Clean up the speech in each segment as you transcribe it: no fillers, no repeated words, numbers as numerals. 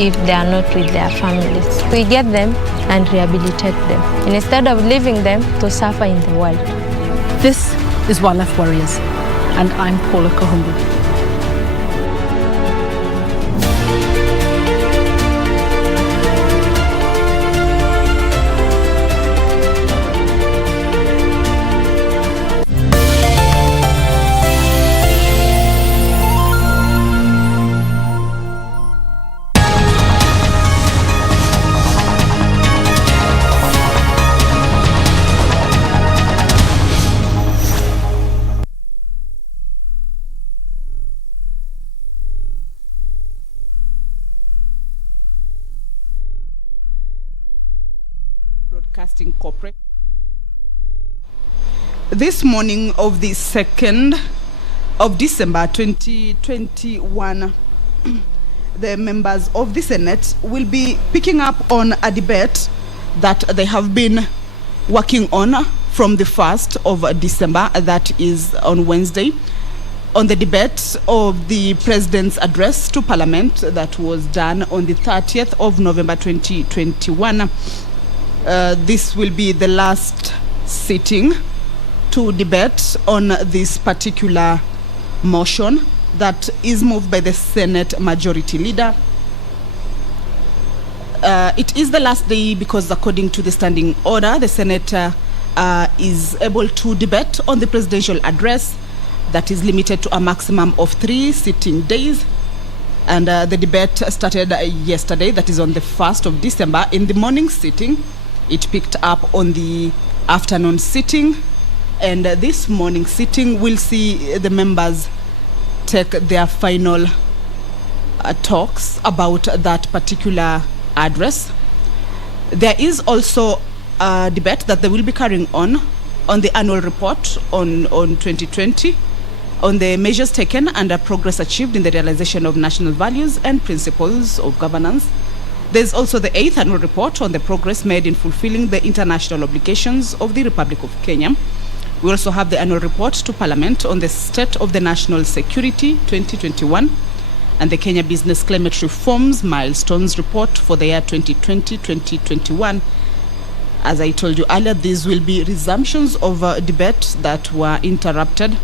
if they are not with their families. We get them and rehabilitate them instead of leaving them to suffer in the world. This is Wildlife Warriors, and I'm Paula Kahumbu. Broadcasting Corporate. This morning of the 2nd of December 2021, the members of the Senate will be picking up on a debate that they have been working on from the 1st of December, that is on Wednesday, on the debate of the President's address to Parliament that was done on the 30th of November 2021. This will be the last sitting to debate on this particular motion that is moved by the Senate Majority Leader. It is the last day because, according to the standing order, the Senate is able to debate on the presidential address that is limited to a maximum of 3 sitting days. And the debate started yesterday, that is on the 1st of December, in the morning sitting. It picked up on the afternoon sitting, and this morning sitting will see the members take their final talks about that particular address. There is also a debate that they will be carrying on the annual report on 2020, on the measures taken and the progress achieved in the realization of national values and principles of governance. There's also the 8th annual report on the progress made in fulfilling the international obligations of the Republic of Kenya. We also have the annual report to Parliament on the state of the national security 2021 and the Kenya Business Climate Reforms Milestones Report for the year 2020-2021. As I told you earlier, these will be resumptions of debates that were interrupted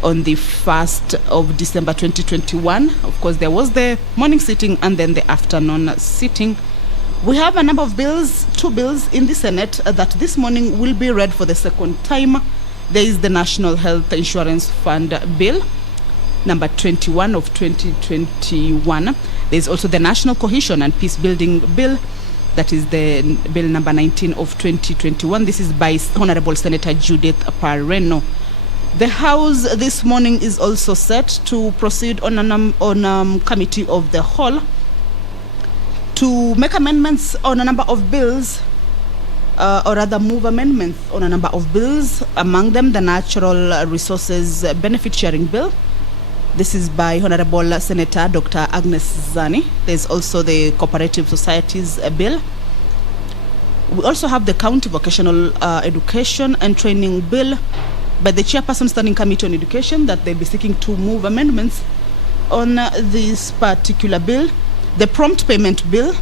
on the 1st of December 2021. Of course, there was the morning sitting and then the afternoon sitting. We have a number of bills, 2 bills in the Senate that this morning will be read for the second time. There is the National Health Insurance Fund Bill, number 21 of 2021. There is also the National Cohesion and Peace Building Bill, that is the bill number 19 of 2021. This is by Honorable Senator Judith Parreno. The House this morning is also set to proceed on committee of the whole to make amendments on a number of bills, or rather move amendments on a number of bills, among them the Natural Resources Benefit Sharing Bill. This is by Honorable Senator Dr. Agnes Zani. There's also the Cooperative Societies Bill. We also have the County Vocational Education and Training Bill by the Chairperson Standing Committee on Education, that they'll be seeking to move amendments on this particular bill. The Prompt Payment Bill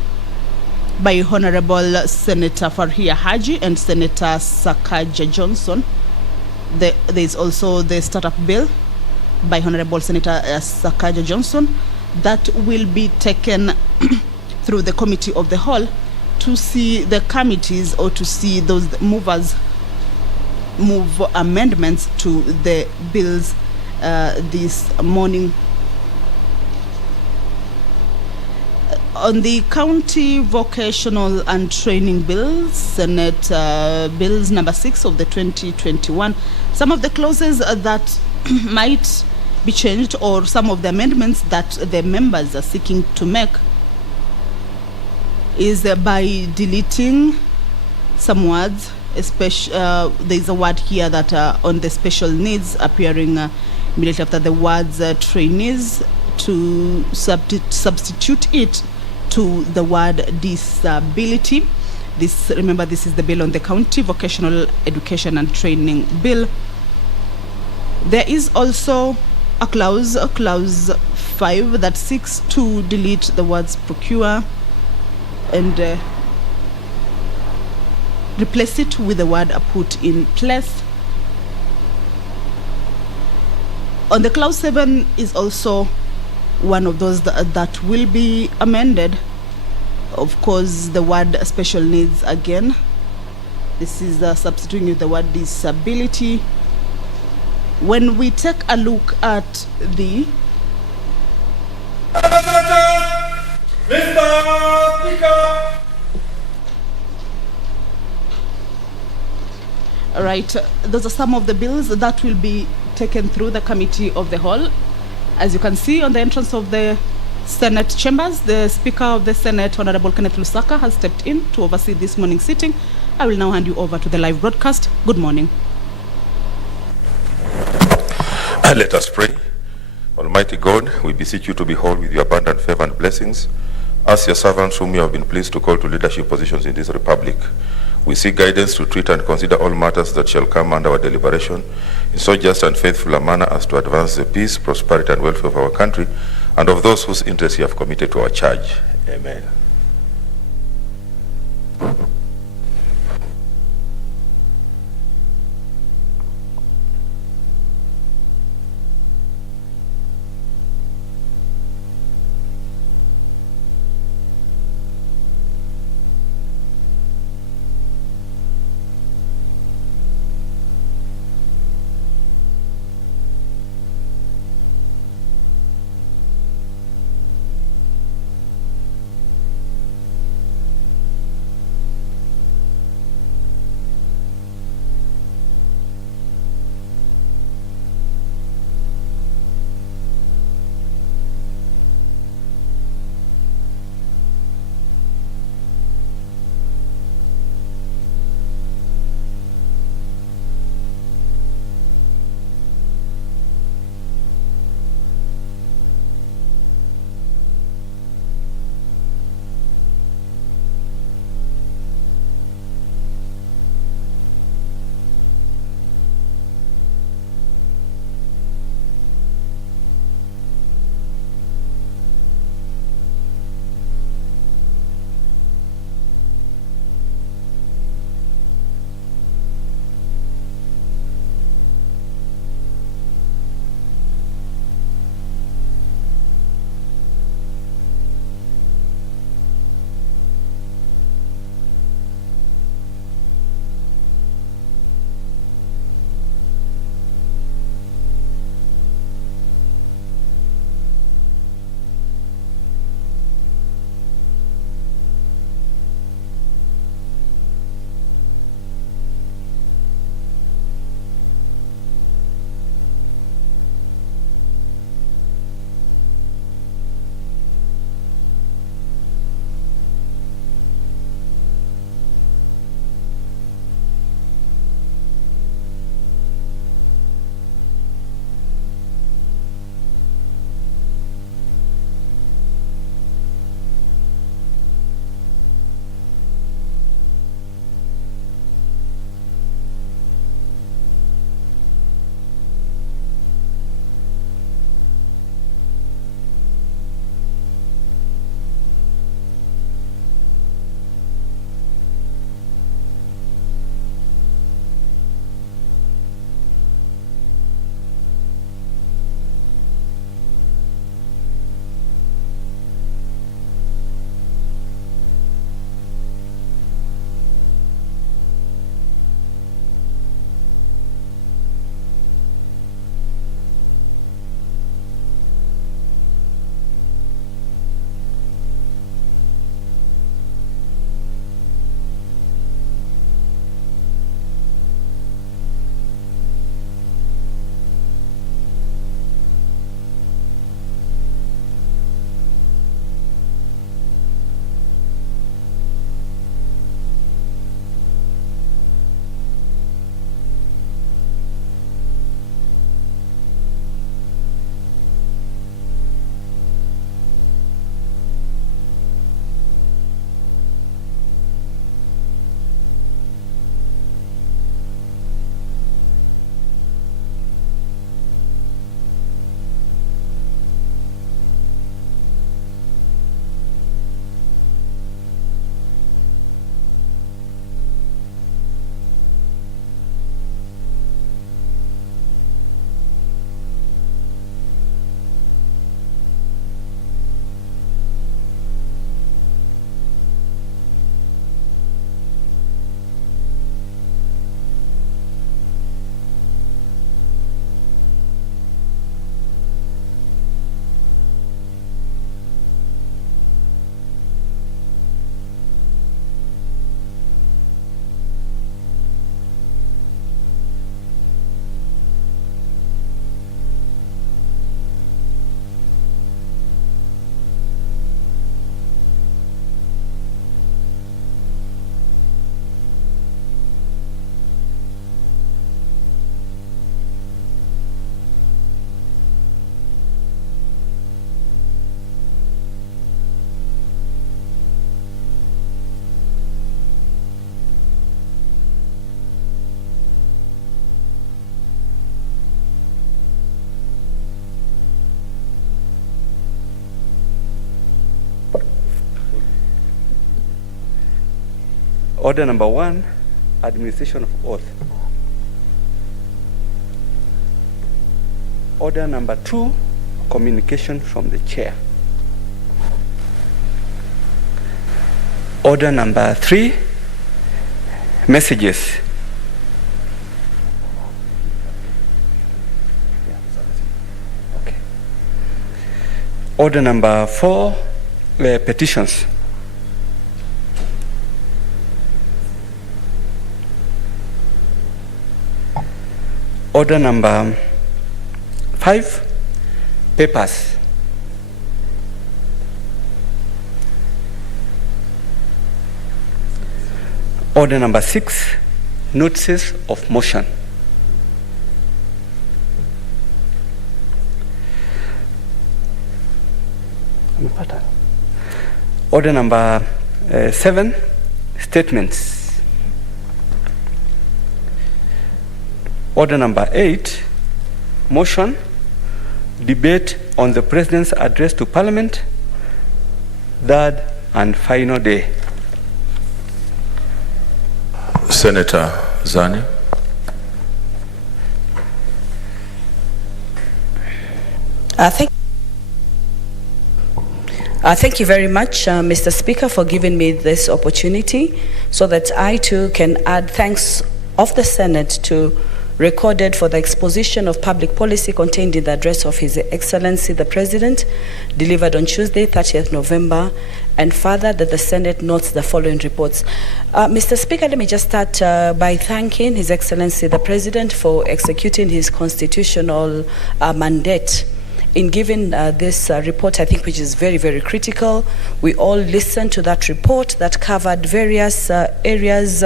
by Honorable Senator Farhia Haji and Senator Sakaja Johnson. There's also the Startup Bill by Honorable Senator Sakaja Johnson that will be taken through the Committee of the Whole to see the committees or to see those movers move amendments to the bills this morning. On the County Vocational and Training Bills, Senate Bills number 6 of the 2021, some of the clauses that might be changed, or some of the amendments that the members are seeking to make, is by deleting some words. There's a word here that on the special needs appearing immediately after the words trainees, to substitute it to the word disability. Remember, this is the bill on the County Vocational Education and Training Bill. There is also a clause 5 that seeks to delete the words procure and replace it with the word put in place. On the clause 7 is also one of those that will be amended. Of course, the word special needs again. This is substituting with the word disability. When we take a look at the Mr. Speaker. All right, those are some of the bills that will be taken through the committee of the whole. As you can see on the entrance of the Senate chambers, the Speaker of the Senate, Honorable Kenneth Lusaka, has stepped in to oversee this morning's sitting. I will now hand you over to the live broadcast. Good morning. Let us pray. Almighty God, we beseech you to behold with your abundant favor and blessings us, your servants, whom you have been pleased to call to leadership positions in this republic. We seek guidance to treat and consider all matters that shall come under our deliberation in so just and faithful a manner as to advance the peace, prosperity, and welfare of our country and of those whose interests you have committed to our charge. Amen. Order number 1, administration of oath. Order number 2, communication from the chair. Order number 3, messages. Okay. Order number 4, petitions. Order number 5, papers. Order number 6, notices of motion. Order number 7, statements. Order number 8, motion, debate on the President's address to Parliament, third and final day. Senator Zani. Thank you very much, Mr. Speaker, for giving me this opportunity so that I too can add thanks of the Senate to recorded for the exposition of public policy contained in the address of His Excellency the President, delivered on Tuesday, 30th November, and further that the Senate notes the following reports. Mr. Speaker, let me just start by thanking His Excellency the President for executing his constitutional mandate in giving this report, I think, which is very, very critical. We all listened to that report that covered various areas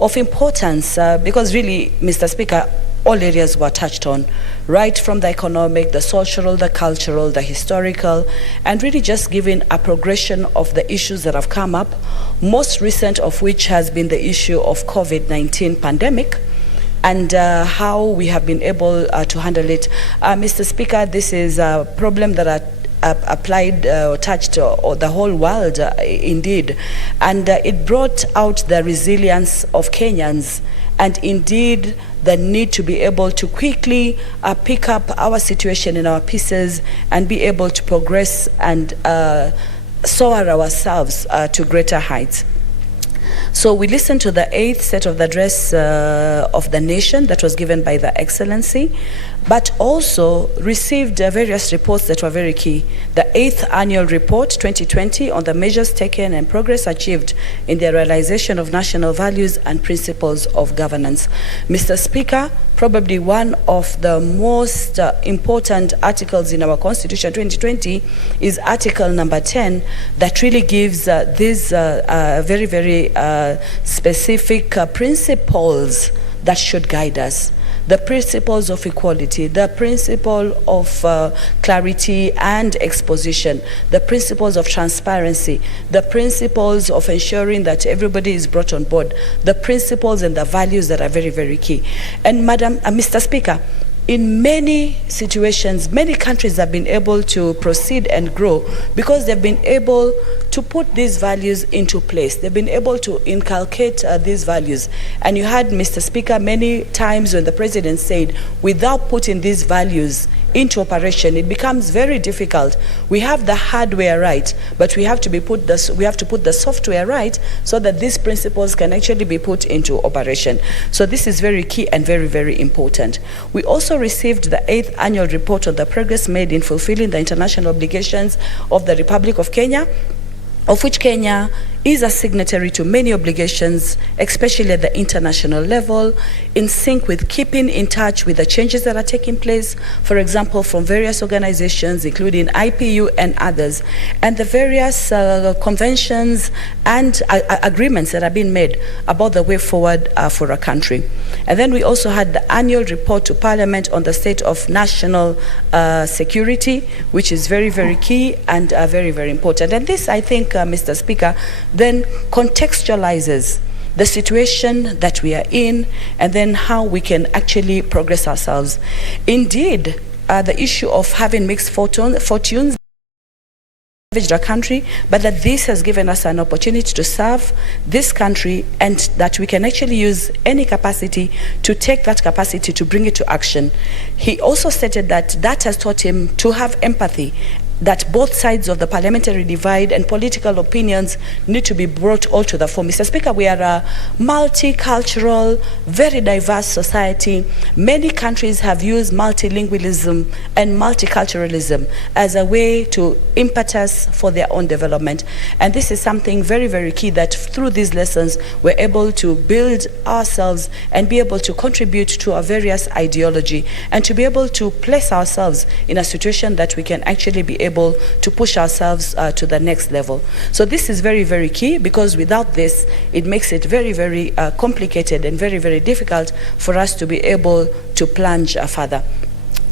of importance because really, Mr. Speaker, all areas were touched on, right from the economic, the social, the cultural, the historical, and really just giving a progression of the issues that have come up, most recent of which has been the issue of COVID-19 pandemic, and how we have been able to handle it. Mr. Speaker, this is a problem that applied or touched the whole world indeed, and it brought out the resilience of Kenyans and indeed the need to be able to quickly pick up our situation in our pieces and be able to progress and soar ourselves to greater heights. So we listened to the 8th set of the address of the nation that was given by the Excellency, but also received various reports that were very key. The 8th annual report 2020 on the measures taken and progress achieved in the realization of national values and principles of governance. Mr. Speaker, probably one of the most important articles in our Constitution 2020 is Article number 10 that really gives these very, very specific principles that should guide us. The principles of equality, the principle of clarity and exposition, the principles of transparency, the principles of ensuring that everybody is brought on board, the principles and the values that are very, very key. And Mr. Speaker, in many situations, many countries have been able to proceed and grow because they've been able to put these values into place. They've been able to inculcate these values. And you heard, Mr. Speaker, many times when the President said, without putting these values into operation, it becomes very difficult. We have the hardware right, but we have to put the software right so that these principles can actually be put into operation. So this is very key and very, very important. We also received the 8th annual report on the progress made in fulfilling the international obligations of the Republic of Kenya, of which Kenya is a signatory to many obligations, especially at the international level, in sync with keeping in touch with the changes that are taking place, for example, from various organizations, including IPU and others, and the various conventions and agreements that are being made about the way forward for a country. And then we also had the annual report to Parliament on the state of national security, which is very, very key and very, very important. And this, I think, Mr. Speaker, then contextualizes the situation that we are in and then how we can actually progress ourselves. Indeed, the issue of having mixed fortunes our country, but that this has given us an opportunity to serve this country, and that we can actually use any capacity to take that capacity to bring it to action. He also stated that that has taught him to have empathy, that both sides of the parliamentary divide and political opinions need to be brought all to the fore. Mr. Speaker, we are a multicultural, very diverse society. Many countries have used multilingualism and multiculturalism as a way to impetus for their own development. And this is something very, very key, that through these lessons, we're able to build ourselves and be able to contribute to our various ideology, and to be able to place ourselves in a situation that we can actually be able to push ourselves to the next level. So this is very, very key, because without this, it makes it very, very complicated and very, very difficult for us to be able to plunge further.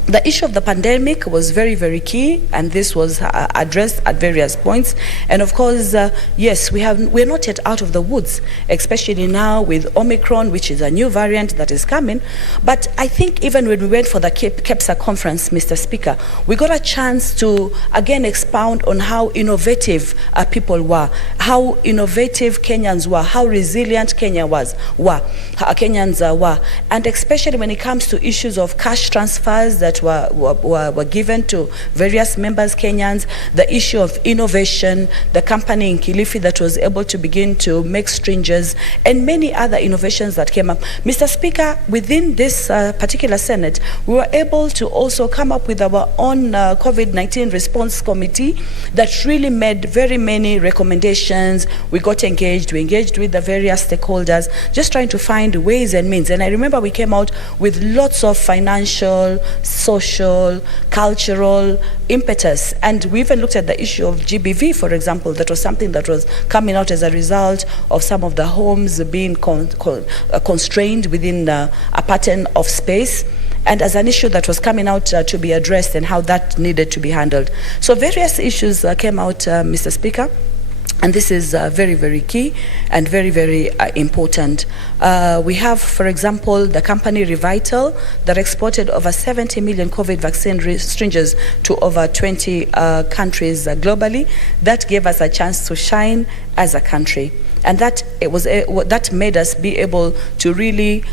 The issue of the pandemic was very, very key, and this was addressed at various points. And of course, yes, we're not yet out of the woods, especially now with Omicron, which is a new variant that is coming. But I think even when we went for the KEPSA conference, Mr. Speaker, we got a chance to again expound on how innovative people were, how innovative Kenyans were, how resilient Kenyans were, and especially when it comes to issues of cash transfers that were given to various members Kenyans, the issue of innovation, the company in Kilifi that was able to begin to make syringes, and many other innovations that came up. Mr. Speaker, within this particular Senate, we were able to also come up with our own COVID-19 response committee that really made very many recommendations. We got engaged, we engaged with the various stakeholders, just trying to find ways and means. And I remember we came out with lots of financial, social, cultural impetus. And we even looked at the issue of GBV, for example. That was something that was coming out as a result of some of the homes being constrained within a pattern of space, and as an issue that was coming out to be addressed, and how that needed to be handled. So various issues came out, Mr. Speaker. And this is very, very key and very, very important. We have, for example, the company Revital that exported over 70 million COVID vaccine syringes to over 20 countries globally. That gave us a chance to shine as a country. And that made us be able to really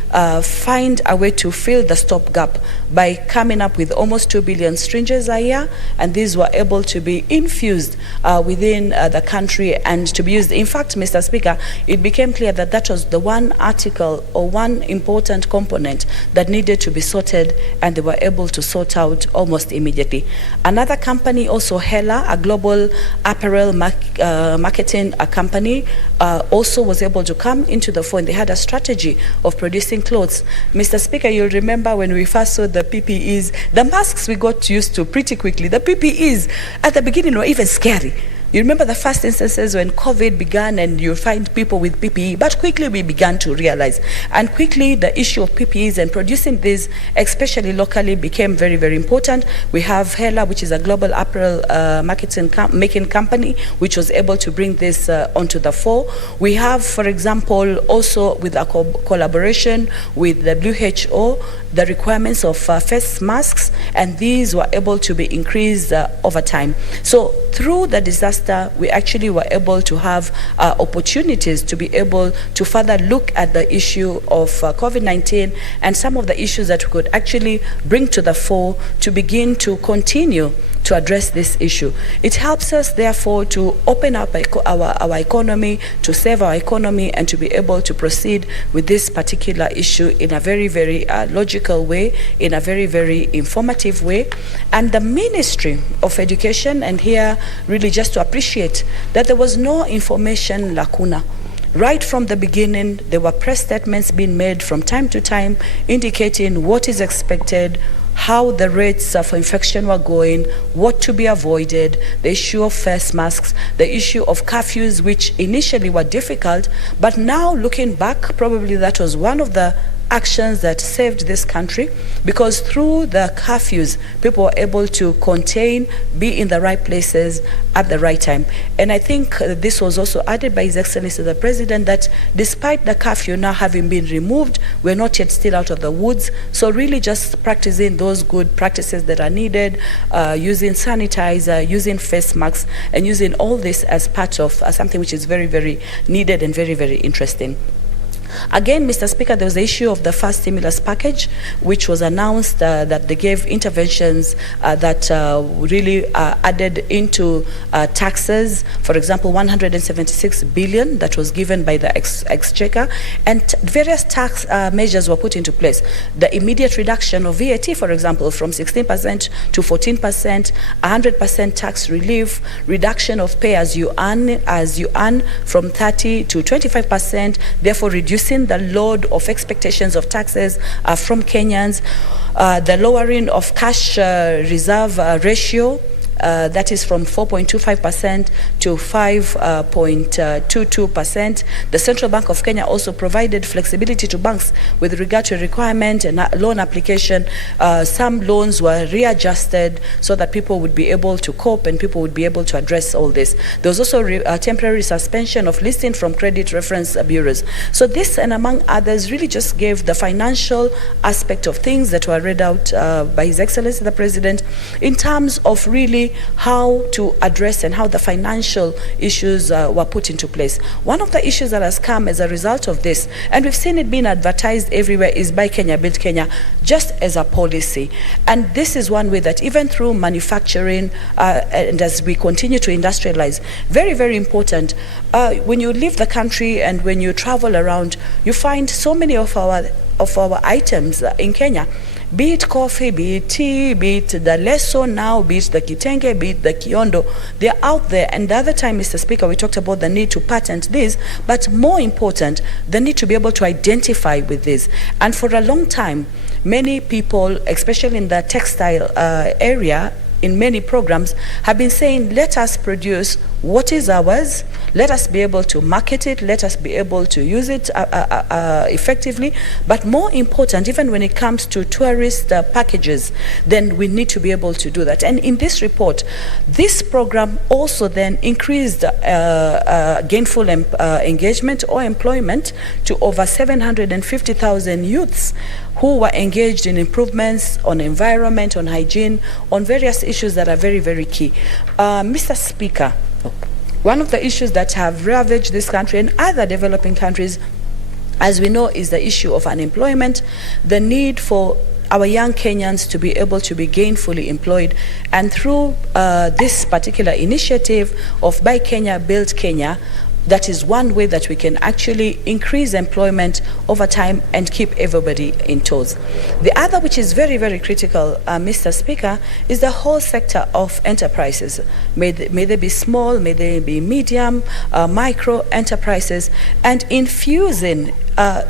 find a way to fill the stopgap by coming up with almost 2 billion syringes a year, and these were able to be infused within the country and to be used. In fact, Mr. Speaker, it became clear that that was the one article or one important component that needed to be sorted, and they were able to sort out almost immediately. Another company, also Hela, a global apparel marketing company, also was able to come into the fore, and they had a strategy of producing clothes. Mr. Speaker, you'll remember when we first saw the PPEs, the masks we got used to pretty quickly. The PPEs at the beginning were even scary. You remember the first instances when COVID began and you find people with PPE, but quickly we began to realize. And quickly the issue of PPEs and producing these, especially locally, became very, very important. We have Hela, which is a global apparel making company, which was able to bring this onto the fore. We have, for example, also with a collaboration with the WHO, the requirements of face masks, and these were able to be increased over time. So through the disaster, we actually were able to have opportunities to be able to further look at the issue of COVID-19 and some of the issues that we could actually bring to the fore to begin to continue to address this issue. It helps us, therefore, to open up our economy, to save our economy, and to be able to proceed with this particular issue in a very, very logical way, in a very, very informative way. And the Ministry of Education, and here really just to appreciate that there was no information lacuna. Right from the beginning, there were press statements being made from time to time indicating what is expected, how the rates for infection were going, what to be avoided, the issue of face masks, the issue of curfews, which initially were difficult, but now looking back, probably that was one of the actions that saved this country, because through the curfews, people were able to contain, be in the right places at the right time. And I think this was also added by His Excellency the President, that despite the curfew now having been removed, we're not yet still out of the woods. So really just practicing those good practices that are needed, using sanitizer, using face masks, and using all this as part of something which is very, very needed and very, very interesting. Again, Mr. Speaker, there was the issue of the first stimulus package, which was announced that they gave interventions that really added into taxes. For example, 176 billion that was given by the exchequer, and various tax measures were put into place. The immediate reduction of VAT, for example, from 16% to 14%, 100% tax relief, reduction of pay as you earn from 30 to 25%, therefore reducing the load of expectations of taxes from Kenyans, the lowering of cash reserve ratio, that is from 4.25% to 5.22%. The Central Bank of Kenya also provided flexibility to banks with regard to requirement and loan application. Some loans were readjusted so that people would be able to cope and people would be able to address all this. There was also a temporary suspension of listing from credit reference bureaus. So this, and among others, really just gave the financial aspect of things that were read out by His Excellency the President in terms of really how to address and how the financial issues were put into place. One of the issues that has come as a result of this, and we've seen it being advertised everywhere, is Buy Kenya, Build Kenya, just as a policy. And this is one way that even through manufacturing and as we continue to industrialize, very, very important, when you leave the country and when you travel around, you find so many of our items in Kenya, be it coffee, be it tea, be it the leso now, be it the kitenge, be it the kiondo, they're out there. And the other time, Mr. Speaker, we talked about the need to patent this, but more important, the need to be able to identify with this. And for a long time, many people, especially in the textile area, in many programs, have been saying, let us produce what is ours, let us be able to market it, let us be able to use it effectively. But more important, even when it comes to tourist packages, then we need to be able to do that. And in this report, this program also then increased gainful engagement or employment to over 750,000 youths who were engaged in improvements on environment, on hygiene, on various issues that are very, very key. Mr. Speaker, one of the issues that have ravaged this country and other developing countries, as we know, is the issue of unemployment, the need for our young Kenyans to be able to be gainfully employed. And through this particular initiative of Buy Kenya, Build Kenya, that is one way that we can actually increase employment over time and keep everybody in tows. The other, which is very, very critical, Mr. Speaker, is the whole sector of enterprises. May they be small, may they be medium, micro enterprises, and infusing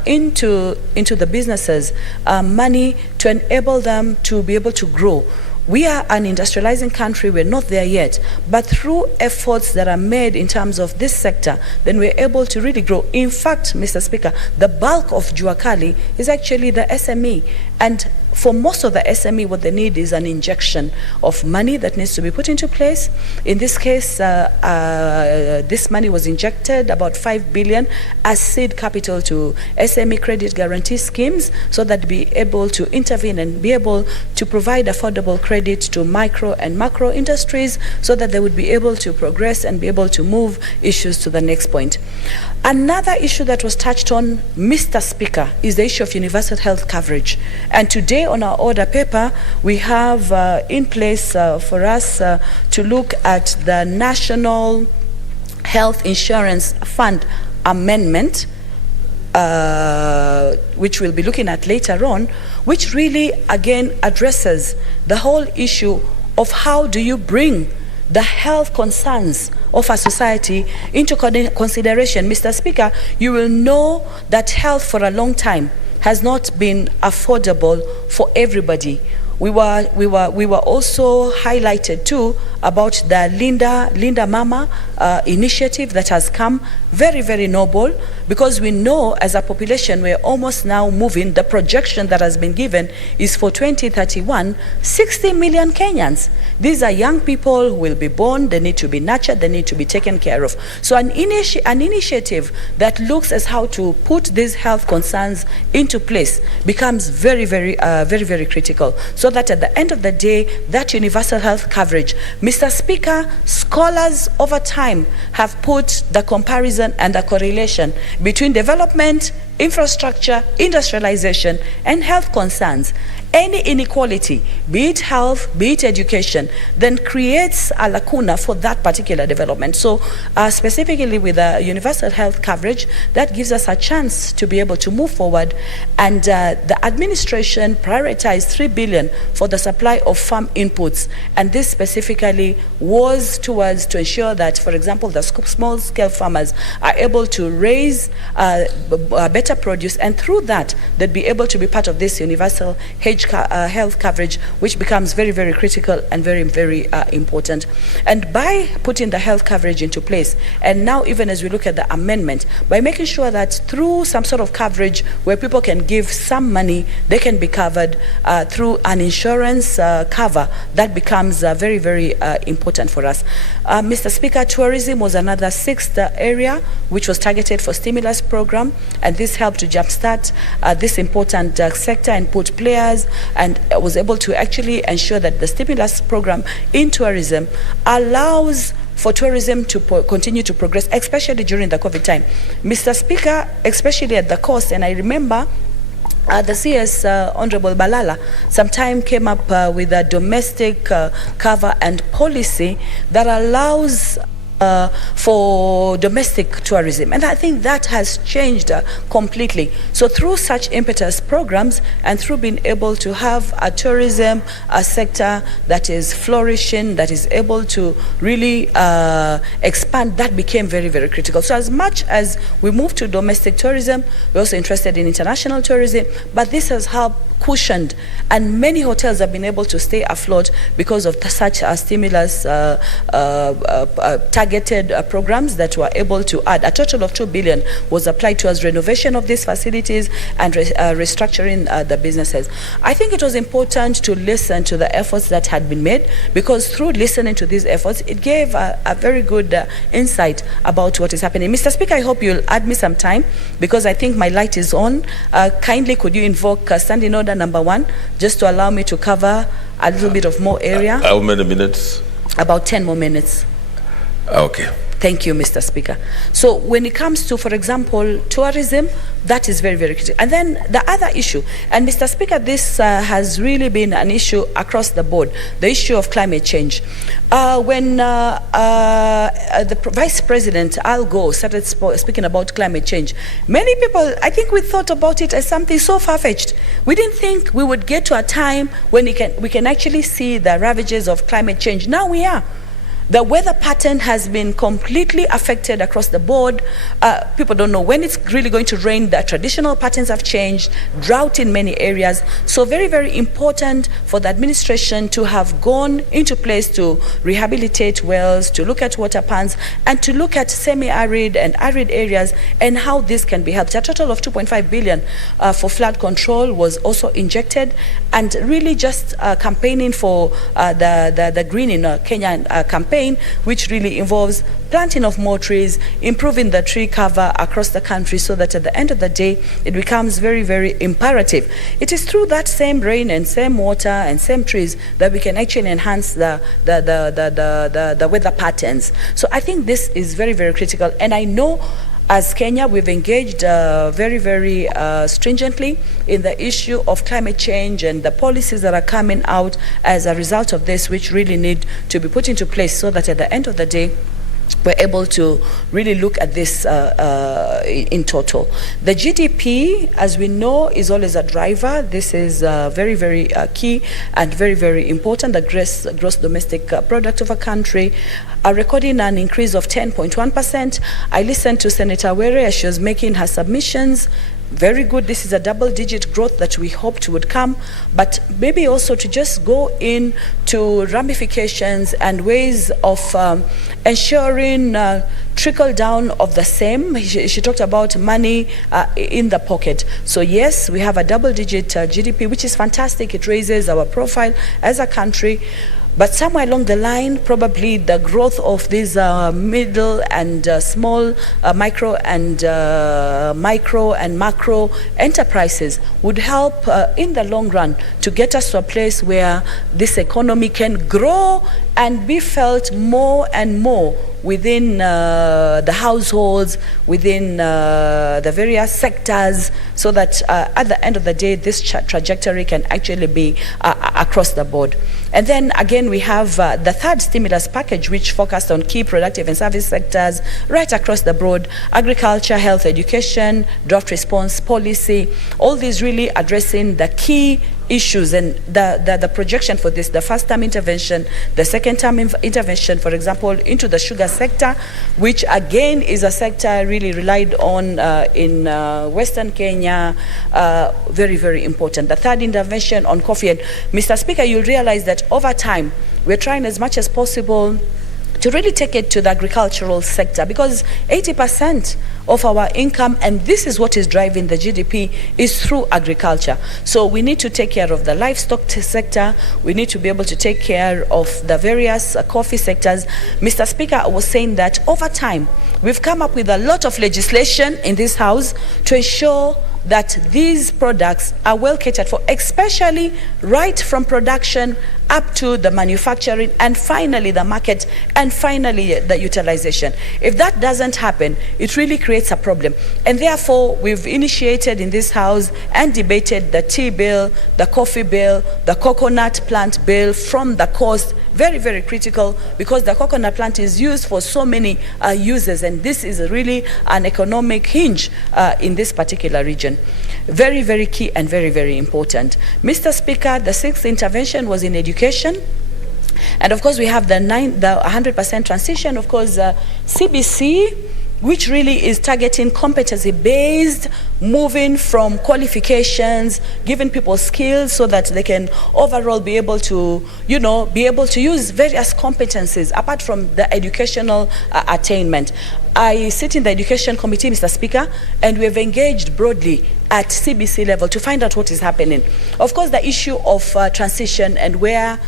into the businesses money to enable them to be able to grow. We are an industrializing country, we're not there yet, but through efforts that are made in terms of this sector, then we're able to really grow. In fact, Mr. Speaker, the bulk of Jua Kali is actually the SME, and for most of the SME, what they need is an injection of money that needs to be put into place. In this case, this money was injected, about 5 billion, as seed capital to SME credit guarantee schemes, so that be able to intervene and be able to provide affordable credit to micro and macro industries, so that they would be able to progress and be able to move issues to the next point. Another issue that was touched on, Mr. Speaker, is the issue of universal health coverage. And today on our order paper, we have in place for us to look at the National Health Insurance Fund Amendment, which we'll be looking at later on, which really, again, addresses the whole issue of how do you bring the health concerns of our society into consideration. Mr. Speaker, you will know that health for a long time has not been affordable for everybody. we were also highlighted too about the Linda Mama initiative that has come, very, very noble, because we know as a population we're almost now moving, the projection that has been given is for 2031, 60 million Kenyans. These are young people who will be born, they need to be nurtured, they need to be taken care of. So an initiative that looks as how to put these health concerns into place becomes very, very critical, so that at the end of the day, that universal health coverage, Mr. Speaker, scholars over time have put the comparison and the correlation between development, infrastructure, industrialization, and health concerns. Any inequality, be it health, be it education, then creates a lacuna for that particular development. So specifically with the universal health coverage, that gives us a chance to be able to move forward. And the administration prioritized 3 billion for the supply of farm inputs. And this specifically was towards to ensure that, for example, the small scale farmers are able to raise better produce, and through that, they'd be able to be part of this universal health coverage, which becomes very, very critical and very, very important. And by putting the health coverage into place, and now even as we look at the amendment, by making sure that through some sort of coverage where people can give some money, they can be covered through an insurance cover, that becomes very, very important for us. Mr. Speaker, tourism was another sixth area which was targeted for stimulus program, and this helped to jumpstart this important sector and put players, and was able to actually ensure that the stimulus program in tourism allows for tourism to continue to progress, especially during the COVID time. Mr. Speaker, especially at the coast, and I remember the CS, Honorable Balala, sometime came up with a domestic cover and policy that allows for domestic tourism, and I think that has changed completely. So through such impetus programs, and through being able to have a tourism sector that is flourishing, that is able to really expand, that became very, very critical. So as much as we move to domestic tourism, we're also interested in international tourism, but this has helped cushioned, and many hotels have been able to stay afloat because of such stimulus targeted programs that were able to add. A total of 2 billion was applied towards renovation of these facilities and restructuring the businesses. I think it was important to listen to the efforts that had been made, because through listening to these efforts, it gave a very good insight about what is happening. Mr. Speaker, I hope you'll add me some time, because I think my light is on. Kindly could you invoke standing order number 1, just to allow me to cover a little bit of more area. How many minutes? About 10 more minutes. Okay. Thank you, Mr. Speaker. So when it comes to, for example, tourism, that is very, very critical. And then the other issue, and Mr. Speaker, this has really been an issue across the board, the issue of climate change. When the Vice President, Al Gore, started speaking about climate change, many people, I think we thought about it as something so far-fetched. We didn't think we would get to a time when we can actually see the ravages of climate change. Now we are. The weather pattern has been completely affected across the board. People don't know when it's really going to rain. The traditional patterns have changed, drought in many areas. So very, very important for the administration to have gone into place to rehabilitate wells, to look at water pans, and to look at semi-arid and arid areas and how this can be helped. A total of 2.5 billion for flood control was also injected, and really just campaigning for the Green in Kenya campaign, which really involves planting of more trees, improving the tree cover across the country, so that at the end of the day, it becomes very, very imperative. It is through that same rain and same water and same trees that we can actually enhance the weather patterns. So I think this is very, very critical. And I know as Kenya, we've engaged very, very stringently in the issue of climate change and the policies that are coming out as a result of this, which really need to be put into place, so that at the end of the day, we're able to really look at this in total. The GDP, as we know, is always a driver. This is very, very key and very, very important, the gross domestic product of a country. are recording an increase of 10.1%. I listened to Senator Were as she was making her submissions. Very good. This is a double-digit growth that we hoped would come, but maybe also to just go into ramifications and ways of ensuring trickle down of the same. She talked about money in the pocket. So yes, we have a double-digit GDP, which is fantastic. It raises our profile as a country. But somewhere along the line, probably the growth of these middle and small micro and macro enterprises would help in the long run to get us to a place where this economy can grow and be felt more and more within the households, within the various sectors, so that at the end of the day, this trajectory can actually be across the board. And then again, we have the third stimulus package, which focused on key productive and service sectors right across the board: agriculture, health, education, drought response policy, all these really addressing the key issues and the projection for this, the first term intervention, the second term intervention, for example, into the sugar sector, which again is a sector really relied on in Western Kenya, very, very important. The third intervention on coffee. And Mr. Speaker, you'll realize that over time, we're trying as much as possible to really take it to the agricultural sector, because 80% of our income, and this is what is driving the GDP, is through agriculture. So we need to take care of the livestock sector. We need to be able to take care of the various coffee sectors. Mr. Speaker, I was saying that over time, we've come up with a lot of legislation in this House to ensure that these products are well catered for, especially right from production up to the manufacturing, and finally the market, and finally the utilization. If that doesn't happen, it really creates a problem. And therefore, we've initiated in this House and debated the tea bill, the coffee bill, the coconut plant bill from the coast. Very, very critical, because the coconut plant is used for so many uses, and this is really an economic hinge in this particular region. Very, very key and very, very important. Mr. Speaker, the sixth intervention was in education. And of course, we have the 100% transition, of course, CBC, which really is targeting competency-based, moving from qualifications, giving people skills so that they can overall be able to, be able to use various competencies apart from the educational attainment. I sit in the Education Committee, Mr. Speaker, and we have engaged broadly at CBC level to find out what is happening. Of course, the issue of transition and where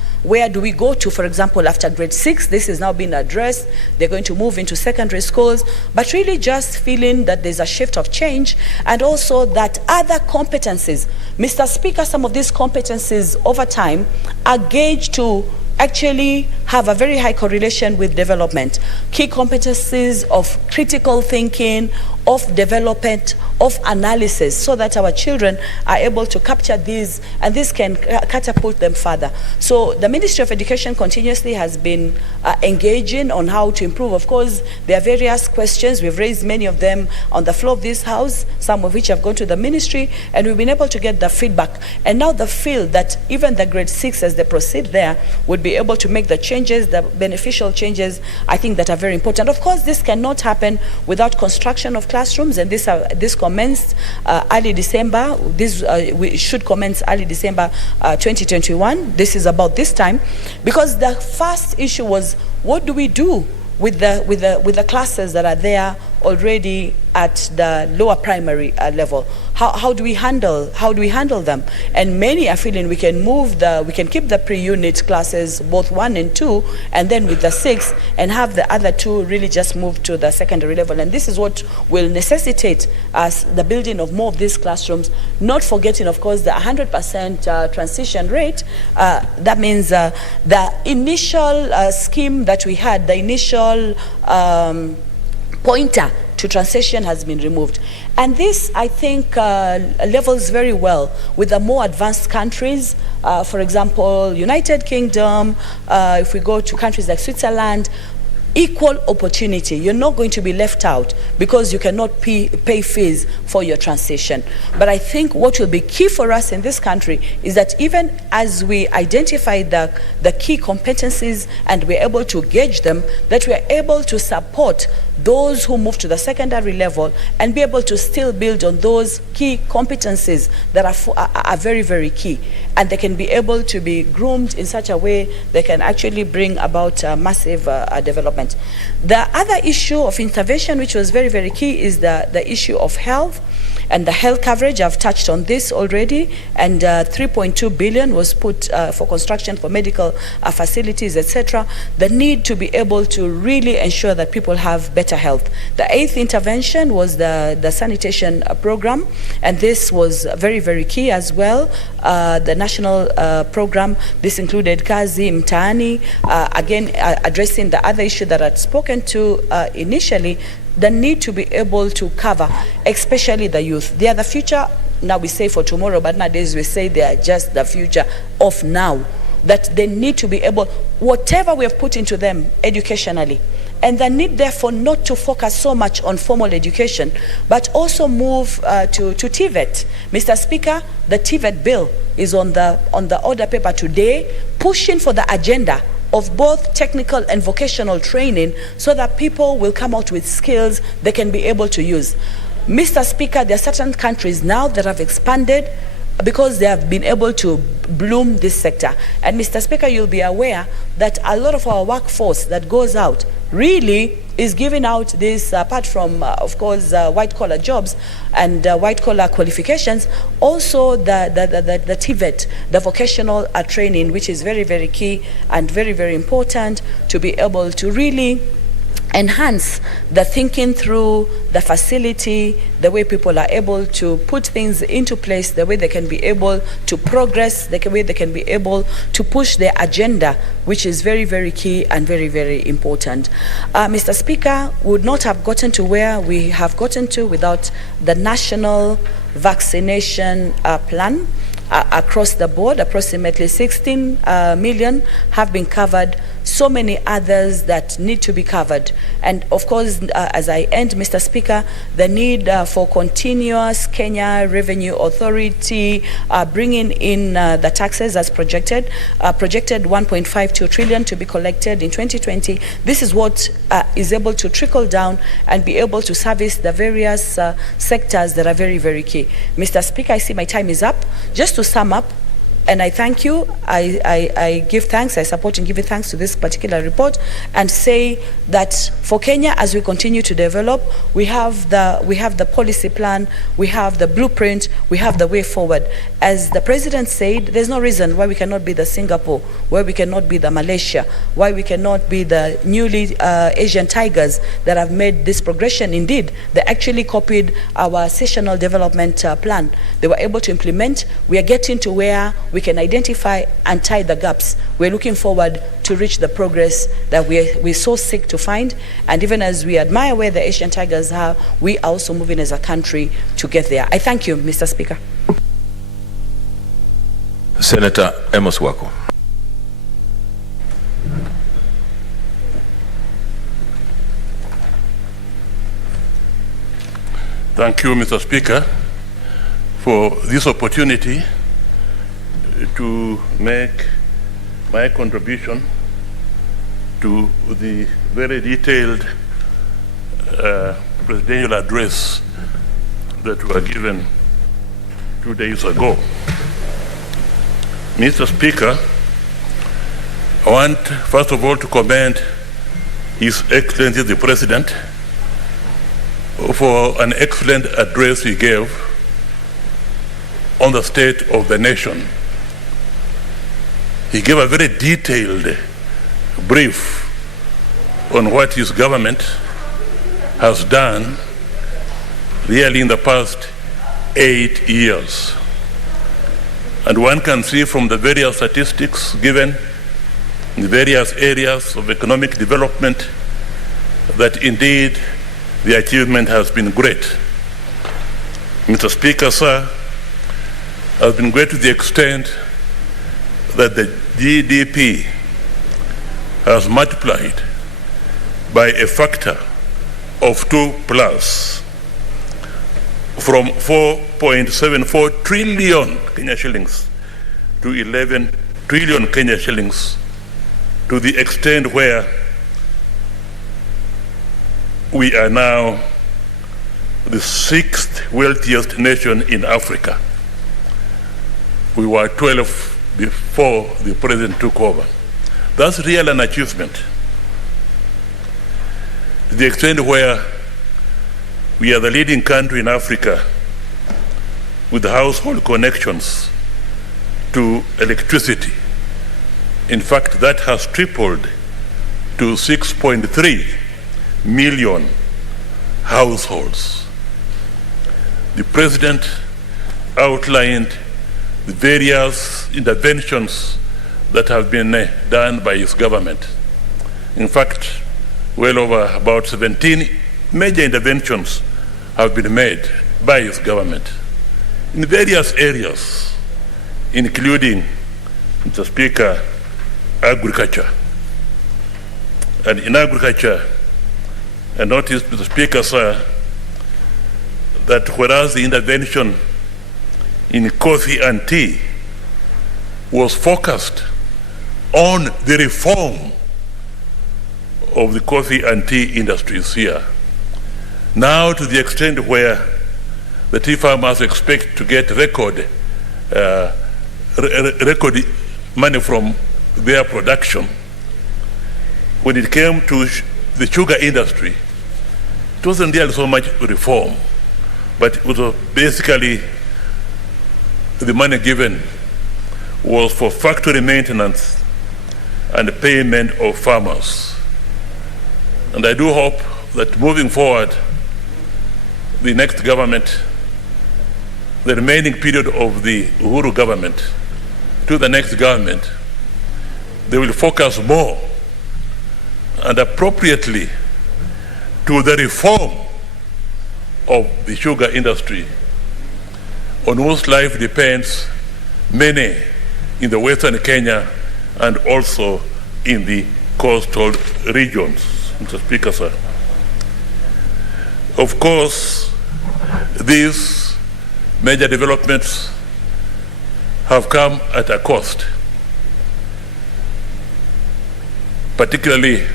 do we go to, for example, after grade 6, this is now being addressed. They're going to move into secondary schools, but really just feeling that there's a shift of change, and also that other competencies, Mr. Speaker, some of these competencies over time are gauged to actually have a very high correlation with development. Key competencies of critical thinking, of development, of analysis, so that our children are able to capture these, and this can catapult them further. So the Ministry of Education continuously has been engaging on how to improve. Of course, there are various questions. We've raised many of them on the floor of this House, some of which have gone to the ministry, and we've been able to get the feedback. And now the feel that even the grade 6, as they proceed there, would be able to make the changes, the beneficial changes, I think, that are very important. Of course, this cannot happen without construction of classrooms, and this commenced early December. We should commence early December 2021. This is about this time, because the first issue was, what do we do with the classes that are there already at the lower primary level? How do we handle them? And many are feeling we can keep the pre-unit classes, both 1 and 2, and then with the 6, and have the other 2 really just move to the secondary level. And this is what will necessitate us the building of more of these classrooms, not forgetting, of course, the 100% transition rate. That means the initial scheme that we had, the initial pointer to transition has been removed. And this, I think, levels very well with the more advanced countries. For example, United Kingdom, if we go to countries like Switzerland, equal opportunity. You're not going to be left out because you cannot pay fees for your transition. But I think what will be key for us in this country is that even as we identify the key competencies and we're able to gauge them, that we're able to support those who move to the secondary level and be able to still build on those key competencies that are very, very key. And they can be able to be groomed in such a way they can actually bring about massive development. The other issue of intervention, which was very, very key, is the issue of health. And the health coverage, I've touched on this already, and 3.2 billion was put for construction for medical facilities, etc. The need to be able to really ensure that people have better health. The eighth intervention was the sanitation program, and this was very, very key as well. The national program, this included Kazi, Mtaani, again addressing the other issue that I'd spoken to initially, the need to be able to cover, especially the youth. They are the future, now we say for tomorrow, but nowadays we say they are just the future of now. That they need to be able, whatever we have put into them educationally, and the need therefore not to focus so much on formal education, but also move to TVET. Mr. Speaker, the TVET bill is on the order paper today, pushing for the agenda of both technical and vocational training so that people will come out with skills they can be able to use. Mr. Speaker, there are certain countries now that have expanded because they have been able to bloom this sector. And Mr. Speaker, you'll be aware that a lot of our workforce that goes out really is giving out this, apart from, of course, white-collar jobs and white-collar qualifications, also the TVET, the vocational training, which is very, very key and very, very important to be able to really enhance the thinking through the facility, the way people are able to put things into place, the way they can be able to progress, the way they can be able to push their agenda, which is very, very key and very, very important. Mr. Speaker, we would not have gotten to where we have gotten to without the national vaccination plan. Across the board, approximately 16 million have been covered. So many others that need to be covered. And of course, as I end, Mr. Speaker, the need for continuous Kenya Revenue Authority bringing in the taxes as projected 1.52 trillion to be collected in 2020. This is what is able to trickle down and be able to service the various sectors that are very, very key. Mr. Speaker, I see my time is up. Just to sum up, and I thank you, I give thanks, I support and give thanks to this particular report, and say that for Kenya, as we continue to develop, we have the policy plan, we have the blueprint, we have the way forward. As the President said, there's no reason why we cannot be the Singapore, why we cannot be the Malaysia, why we cannot be the newly Asian tigers that have made this progression. Indeed, they actually copied our sessional development plan. They were able to implement. We are getting to where we can identify and tie the gaps. We're looking forward to reach the progress that we so seek to find. And even as we admire where the Asian tigers are, we are also moving as a country to get there. I thank you, Mr. Speaker. Senator Amos Wako. Thank you, Mr. Speaker, for this opportunity to make my contribution to the very detailed presidential address that were given 2 days ago. Mr. Speaker, I want first of all to commend His Excellency the President for an excellent address he gave on the state of the nation. He gave a very detailed brief on what his government has done really in the past 8 years. And one can see from the various statistics given in the various areas of economic development that indeed the achievement has been great. Mr. Speaker, sir, has been great to the extent that the GDP has multiplied by a factor of 2+, from 4.74 trillion Kenya shillings to 11 trillion Kenya shillings, to the extent where we are now the 6th wealthiest nation in Africa. We were 12 before the president took over. That's really an achievement. To the extent where we are the leading country in Africa with household connections to electricity. In fact, that has tripled to 6.3 million households. The president outlined the various interventions that have been done by his government. In fact, well over about 17 major interventions have been made by his government in various areas, including, Mr. Speaker, agriculture. And in agriculture, I noticed, Mr. Speaker, sir, that whereas the intervention in coffee and tea was focused on the reform of the coffee and tea industries here, now to the extent where the tea farmers expect to get record money from their production. When it came to the sugar industry, it wasn't really so much reform, but it was basically the money given was for factory maintenance and payment of farmers. And I do hope that moving forward, the next government, the remaining period of the Uhuru government to the next government, they will focus more and appropriately to the reform of the sugar industry, on whose life depends many in the Western Kenya and also in the coastal regions. Mr. Speaker, sir. Of course, these major developments have come at a cost, particularly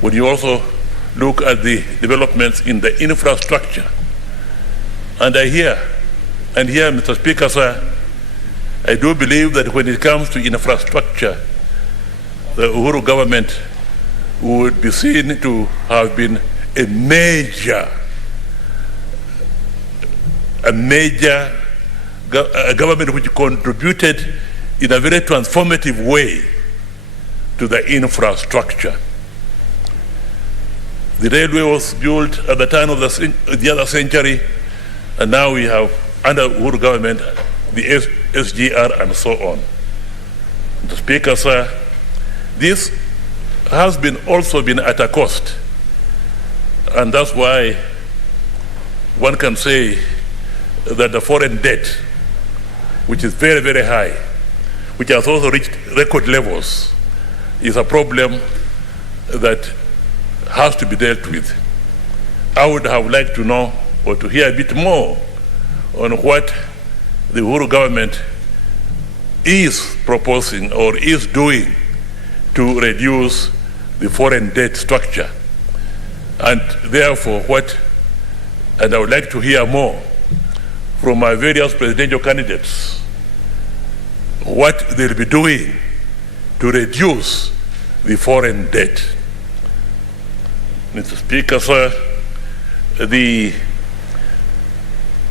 when you also look at the developments in the infrastructure. And here, Mr. Speaker, sir, I do believe that when it comes to infrastructure, the Uhuru government would be seen to have been a major government which contributed in a very transformative way to the infrastructure. The railway was built at the turn of the other century, and now we have, under Uhuru government, the SGR and so on. Mr. Speaker, sir, this has also been at a cost, and that's why one can say that the foreign debt, which is very, very high, which has also reached record levels, is a problem that has to be dealt with. I would have liked to know or to hear a bit more on what the Uhuru government is proposing or is doing to reduce the foreign debt structure. And therefore, and I would like to hear more from my various presidential candidates, what they'll be doing to reduce the foreign debt. Mr. Speaker, sir, the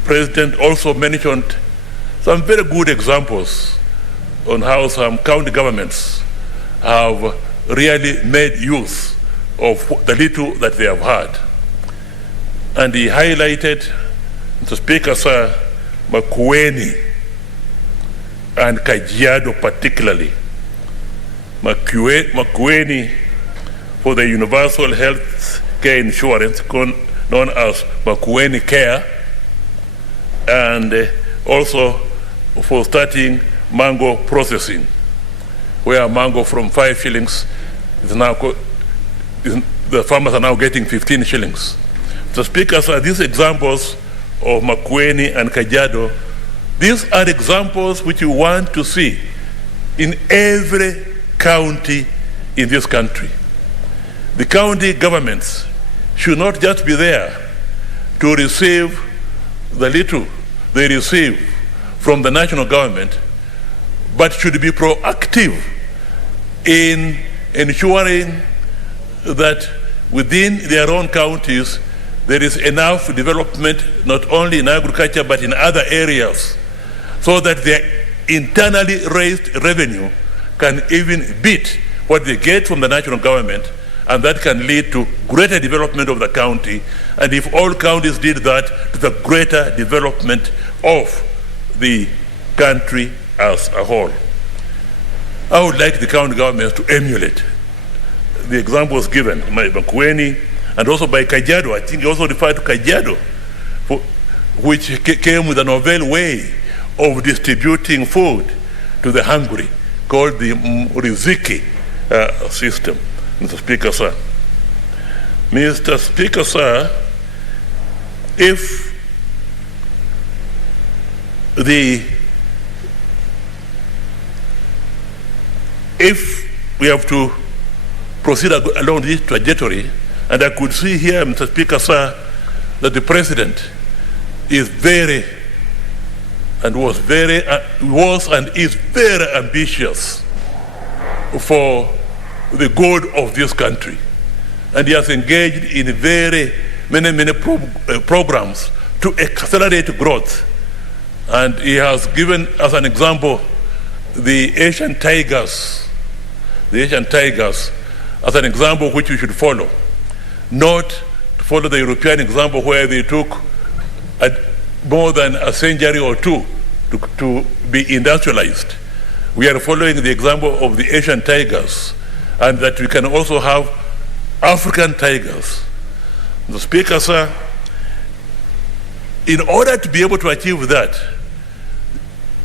President also mentioned some very good examples on how some county governments have really made use of the little that they have had. And he highlighted, Mr. Speaker, sir, Makueni and Kajiado particularly. Makueni for the universal health care insurance known as Makueni Care, and also for starting mango processing, where mango from 5 shillings is the farmers are now getting 15 shillings. So Speaker, sir, these examples of Makueni and Kajiado, these are examples which you want to see in every county in this country. The county governments should not just be there to receive the little they receive from the national government, but should be proactive in ensuring that within their own counties there is enough development, not only in agriculture but in other areas, so that their internally raised revenue can even beat what they get from the national government, and that can lead to greater development of the county. And if all counties did that, to the greater development of the country as a whole. I would like the county governments to emulate the examples given by Makueni and also by Kajiado. I think he also referred to Kajiado, which came with a novel way of distributing food to the hungry, called the Riziki system. Mr. Speaker, sir. Mr. Speaker, sir, if we have to proceed along this trajectory, and I could see here, Mr. Speaker, sir, that the President is was and is very ambitious for the good of this country. And he has engaged in very many programs to accelerate growth. And he has given as an example the Asian tigers as an example which we should follow, not to follow the European example where they took more than a century or two to be industrialized. We are following the example of the Asian tigers, and that we can also have African tigers. The Speaker, sir, in order to be able to achieve that,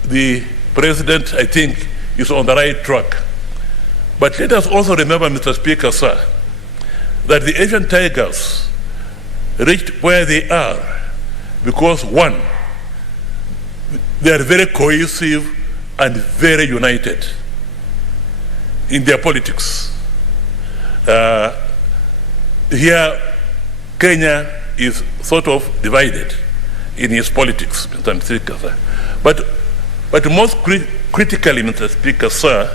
the President, I think, is on the right track. But let us also remember, Mr. Speaker, sir, that the Asian tigers reached where they are because, one, they are very cohesive and very united in their politics. Here, Kenya is sort of divided in its politics, Mr. Speaker, sir. But most critically, Mr. Speaker, sir,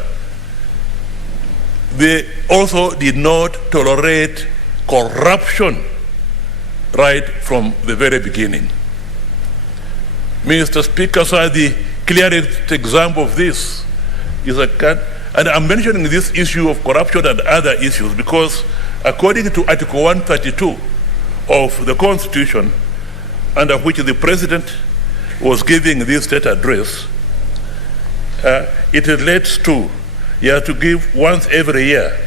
they also did not tolerate corruption right from the very beginning. Mr. Speaker, sir, the clearest example of this is and I'm mentioning this issue of corruption and other issues because according to Article 132 of the Constitution, under which the President was giving this state address, it relates to, you have to give once every year,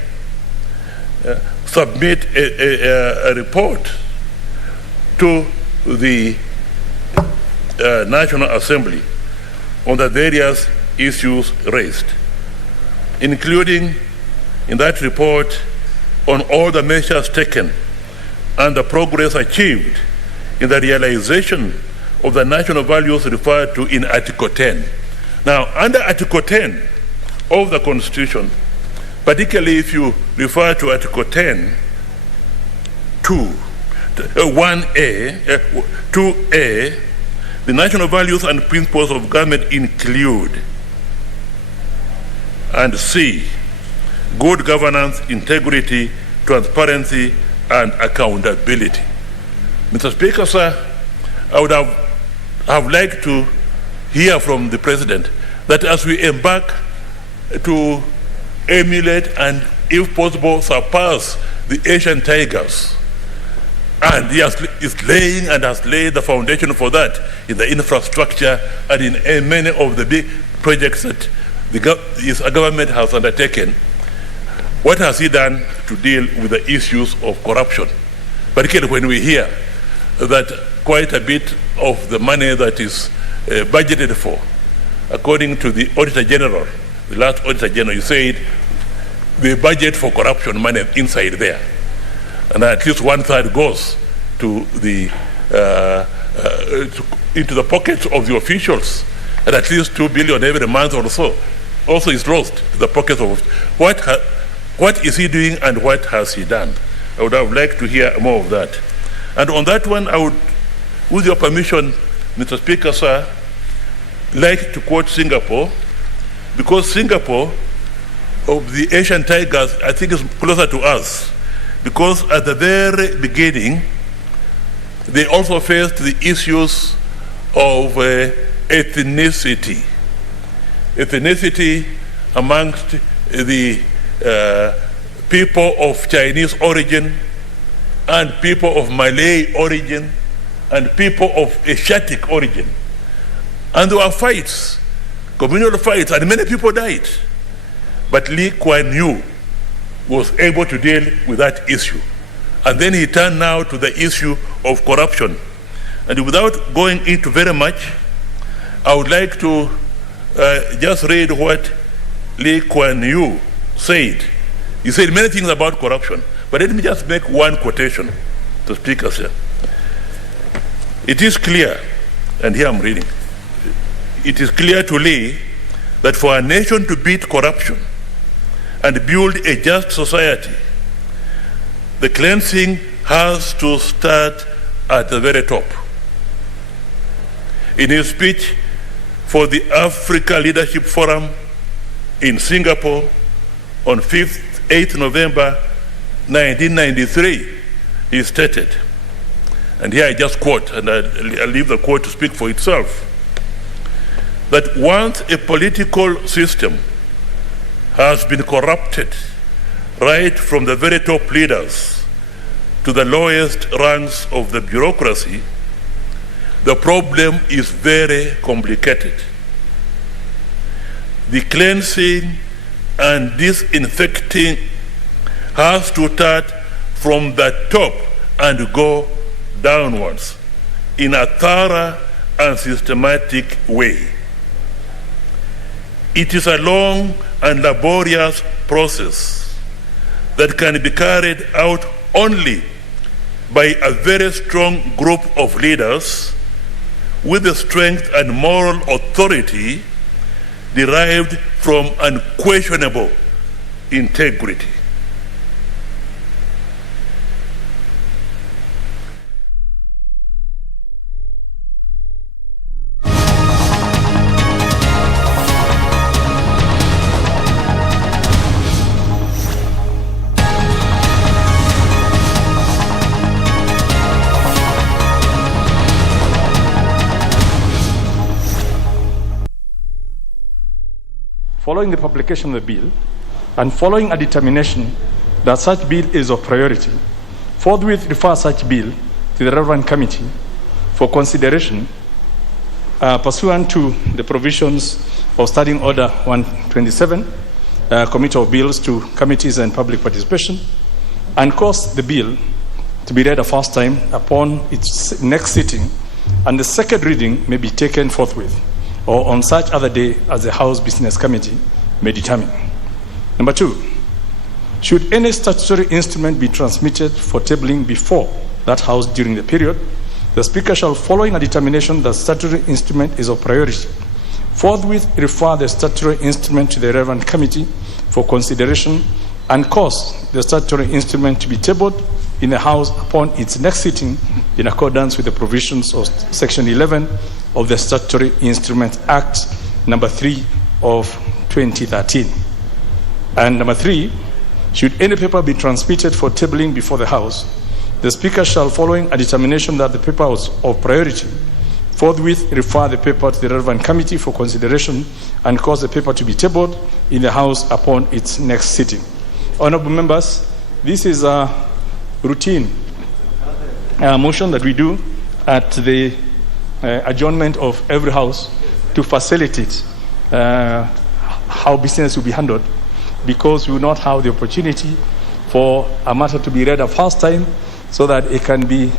submit a report to the National Assembly on the various issues raised, including in that report on all the measures taken and the progress achieved in the realization of the national values referred to in Article 10. Now, under Article 10 of the Constitution, particularly if you refer to Article 10, 2A, the national values and principles of government include, and C, good governance, integrity, transparency, and accountability. Mr. Speaker, sir, I would have liked to hear from the President that as we embark to emulate and, if possible, surpass the Asian tigers, and he is laying and has laid the foundation for that in the infrastructure and in many of the big projects that his government has undertaken. What has he done to deal with the issues of corruption? Particularly when we hear that quite a bit of the money that is budgeted for, according to the Auditor General, the last Auditor General, you said the budget for corruption money inside there. and at least 1/3 goes to the into the pockets of the officials, and at least 2 billion every month or so also is lost to the pockets of what is he doing and what has he done? I would have liked to hear more of that. And on that one, I would, with your permission, Mr. Speaker, sir, like to quote Singapore, because Singapore, of the Asian tigers, I think is closer to us, because at the very beginning, they also faced the issues of ethnicity amongst the people of Chinese origin and people of Malay origin and people of Asiatic origin. And there were fights, communal fights, and many people died. But Lee Kuan Yew was able to deal with that issue. And then he turned now to the issue of corruption. And without going into very much, I would like to just read what Lee Kuan Yew said. He said many things about corruption, but let me just make one quotation to Speaker, sir. It is clear, and here I'm reading, it is clear to Lee that for a nation to beat corruption and build a just society, the cleansing has to start at the very top. In his speech for the Africa Leadership Forum in Singapore on 8th November 1993, he stated, and here I just quote, and I'll leave the quote to speak for itself, that once a political system has been corrupted, right from the very top leaders to the lowest ranks of the bureaucracy, the problem is very complicated. The cleansing and disinfecting has to start from the top and go downwards in a thorough and systematic way. It is a long and laborious process that can be carried out only by a very strong group of leaders with the strength and moral authority derived from unquestionable integrity. Following the publication of the bill and following a determination that such bill is of priority, forthwith refer such bill to the relevant committee for consideration pursuant to the provisions of Standing Order 127, Committee of Bills to Committees and Public Participation, and cause the bill to be read a first time upon its next sitting, and the second reading may be taken forthwith or on such other day as the House Business Committee may determine. Number 2, should any statutory instrument be transmitted for tabling before that House during the period, the Speaker shall, following a determination that statutory instrument is of priority, forthwith refer the statutory instrument to the relevant committee for consideration and cause the statutory instrument to be tabled in the House upon its next sitting in accordance with the provisions of Section 11 of the Statutory Instrument Act number 3 of 2013. And number 3, should any paper be transmitted for tabling before the House, the Speaker shall, following a determination that the paper was of priority, forthwith refer the paper to the relevant committee for consideration and cause the paper to be tabled in the House upon its next sitting. Honourable members, this is a routine motion that we do at the adjournment of every House to facilitate how business will be handled, because we will not have the opportunity for a matter to be read a first time so that it can be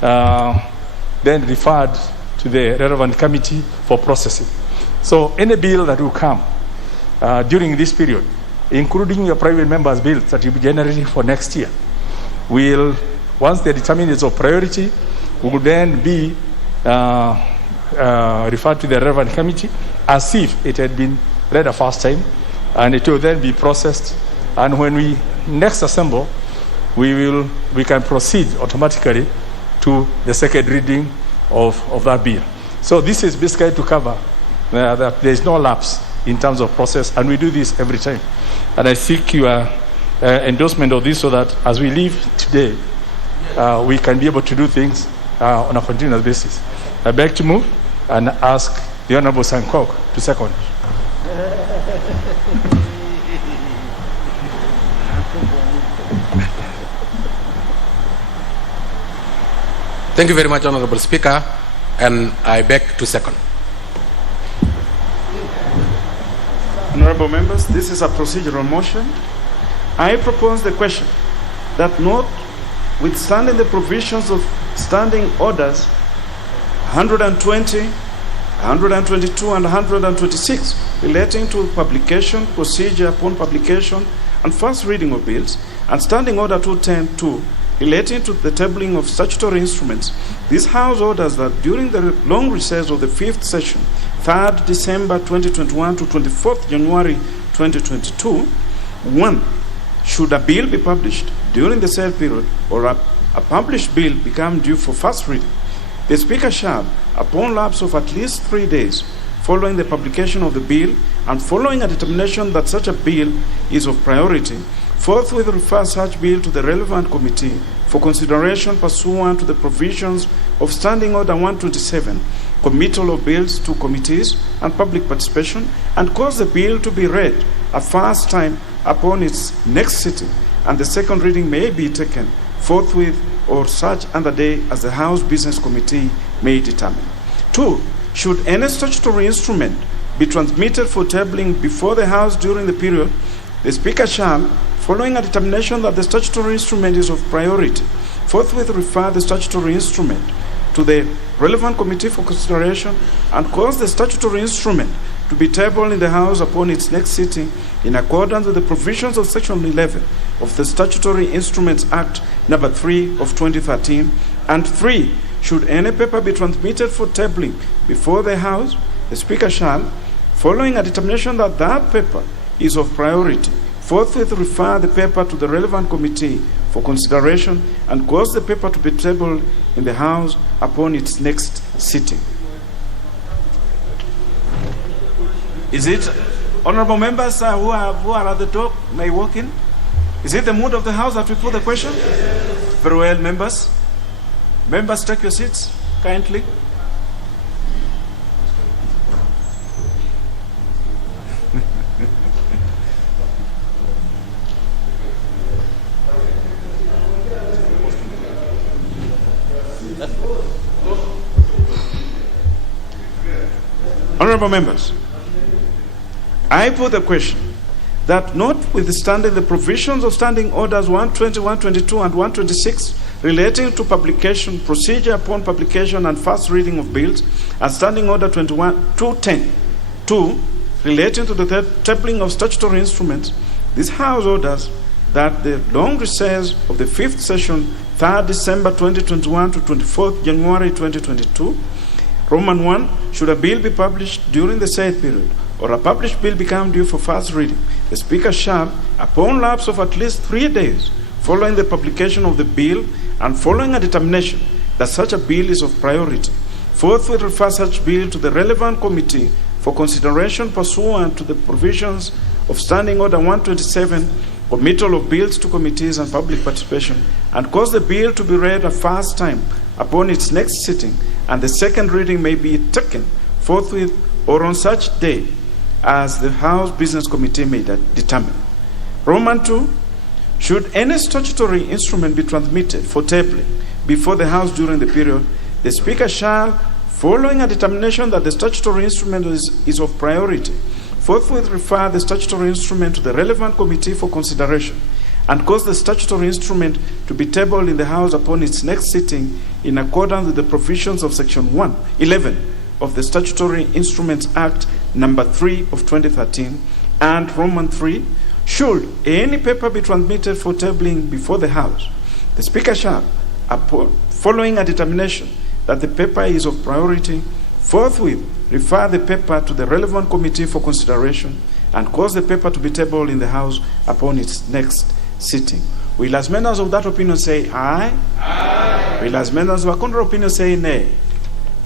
then referred to the relevant committee for processing. So any bill that will come during this period, including your private members' bills that will be generated for next year, once they're determined it's of priority, will then be referred to the relevant committee as if it had been read a first time, and it will then be processed. And when we next assemble, we can proceed automatically to the second reading of that bill. So this is basically to cover that there is no lapse in terms of process, and we do this every time. And I seek your endorsement of this so that as we leave today, we can be able to do things on a continuous basis. I beg to move and ask the Honorable Sankok to second. Thank you very much, Honorable Speaker, and I beg to second. Honorable members, this is a procedural motion. I propose the question that notwithstanding the provisions of standing orders 120, 122, and 126 relating to publication, procedure upon publication, and first reading of bills, and standing order 210-2 relating to the tabling of statutory instruments, this House orders that during the long recess of the 5th session, 3rd December 2021 to 24th January 2022, 1. Should a bill be published during the said period, or a published bill become due for first reading, the Speaker shall, upon lapse of at least 3 days following the publication of the bill and following a determination that such a bill is of priority, forthwith refer such bill to the relevant committee for consideration pursuant to the provisions of Standing Order 127, committal of bills to committees and public participation, and cause the bill to be read a first time upon its next sitting, and the second reading may be taken forthwith or such other day as the House Business Committee may determine. 2. Should any statutory instrument be transmitted for tabling before the House during the period, the Speaker shall, following a determination that the statutory instrument is of priority, forthwith refer the statutory instrument to the relevant committee for consideration and cause the statutory instrument to be tabled in the House upon its next sitting in accordance with the provisions of Section 11 of the Statutory Instruments Act number 3 of 2013. And 3. Should any paper be transmitted for tabling before the House, the Speaker shall, following a determination that that paper is of priority, forthwith refer the paper to the relevant committee for consideration and cause the paper to be tabled in the House upon its next sitting. Is it, honorable members who are at the door may walk in? Is it the mood of the House that we put the question? Very well, members. Members, take your seats, kindly. Honorable members, I put the question that notwithstanding the provisions of Standing Orders 120, 122, and 126 relating to publication, procedure upon publication, and first reading of bills, and Standing Order 210-2 relating to the tabling of statutory instruments, this House orders that the long recess of the 5th session, 3rd December 2021 to 24th January 2022, Roman 1, should a bill be published during the said period, or a published bill become due for first reading, the Speaker shall, upon lapse of at least 3 days following the publication of the bill and following a determination that such a bill is of priority, forthwith refer such bill to the relevant committee for consideration pursuant to the provisions of Standing Order 127, committal of bills to committees and public participation, and cause the bill to be read a first time upon its next sitting, and the second reading may be taken forthwith or on such day as the House Business Committee may determine. Roman 2, should any statutory instrument be transmitted for tabling before the House during the period, the Speaker shall, following a determination that the statutory instrument is of priority, forthwith refer the statutory instrument to the relevant committee for consideration and cause the statutory instrument to be tabled in the House upon its next sitting in accordance with the provisions of Section 11 of the Statutory Instruments Act number 3 of 2013. And Roman 3, should any paper be transmitted for tabling before the House, The Speaker shall, following a determination that the paper is of priority, forthwith refer the paper to the relevant committee for consideration and cause the paper to be tabled in the House upon its next sitting. Will as members of that opinion say aye? Aye. Will as members of a contrary opinion say nay?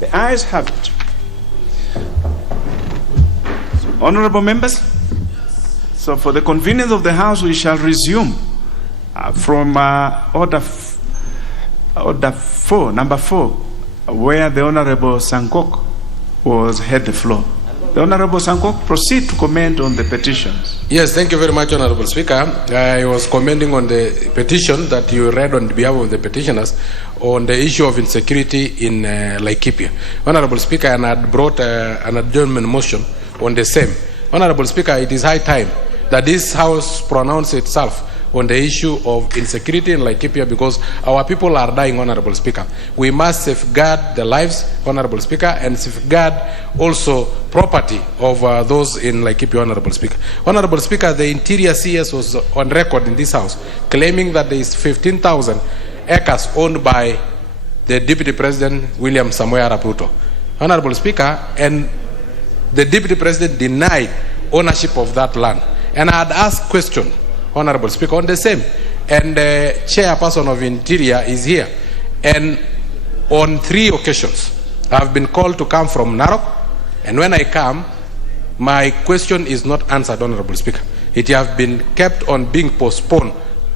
The ayes have it. So, honorable members, so for the convenience of the House, we shall resume from number 4, where the Honorable Sankok had the floor. The Honorable Sankok, proceed to comment on the petitions. Yes, thank you very much, Honorable Speaker. I was commenting on the petition that you read on behalf of the petitioners on the issue of insecurity in Laikipia. Honorable Speaker, and I had brought an adjournment motion on the same. Honorable Speaker, it is high time that this House pronounce itself on the issue of insecurity in Laikipia, because our people are dying, Honorable Speaker. We must safeguard the lives, Honorable Speaker, and safeguard also property of those in Laikipia, Honorable Speaker. Honorable Speaker, the Interior CS was on record in this House claiming that there is 15,000 acres owned by the Deputy President, William Samoei Arap Ruto. Honorable Speaker, and the Deputy President denied ownership of that land. And I had asked questions, Honorable Speaker, on the same. And the Chairperson of Interior is here. And on 3 occasions, I have been called to come from Narok. And when I come, my question is not answered, Honorable Speaker. It has been kept on being postponed.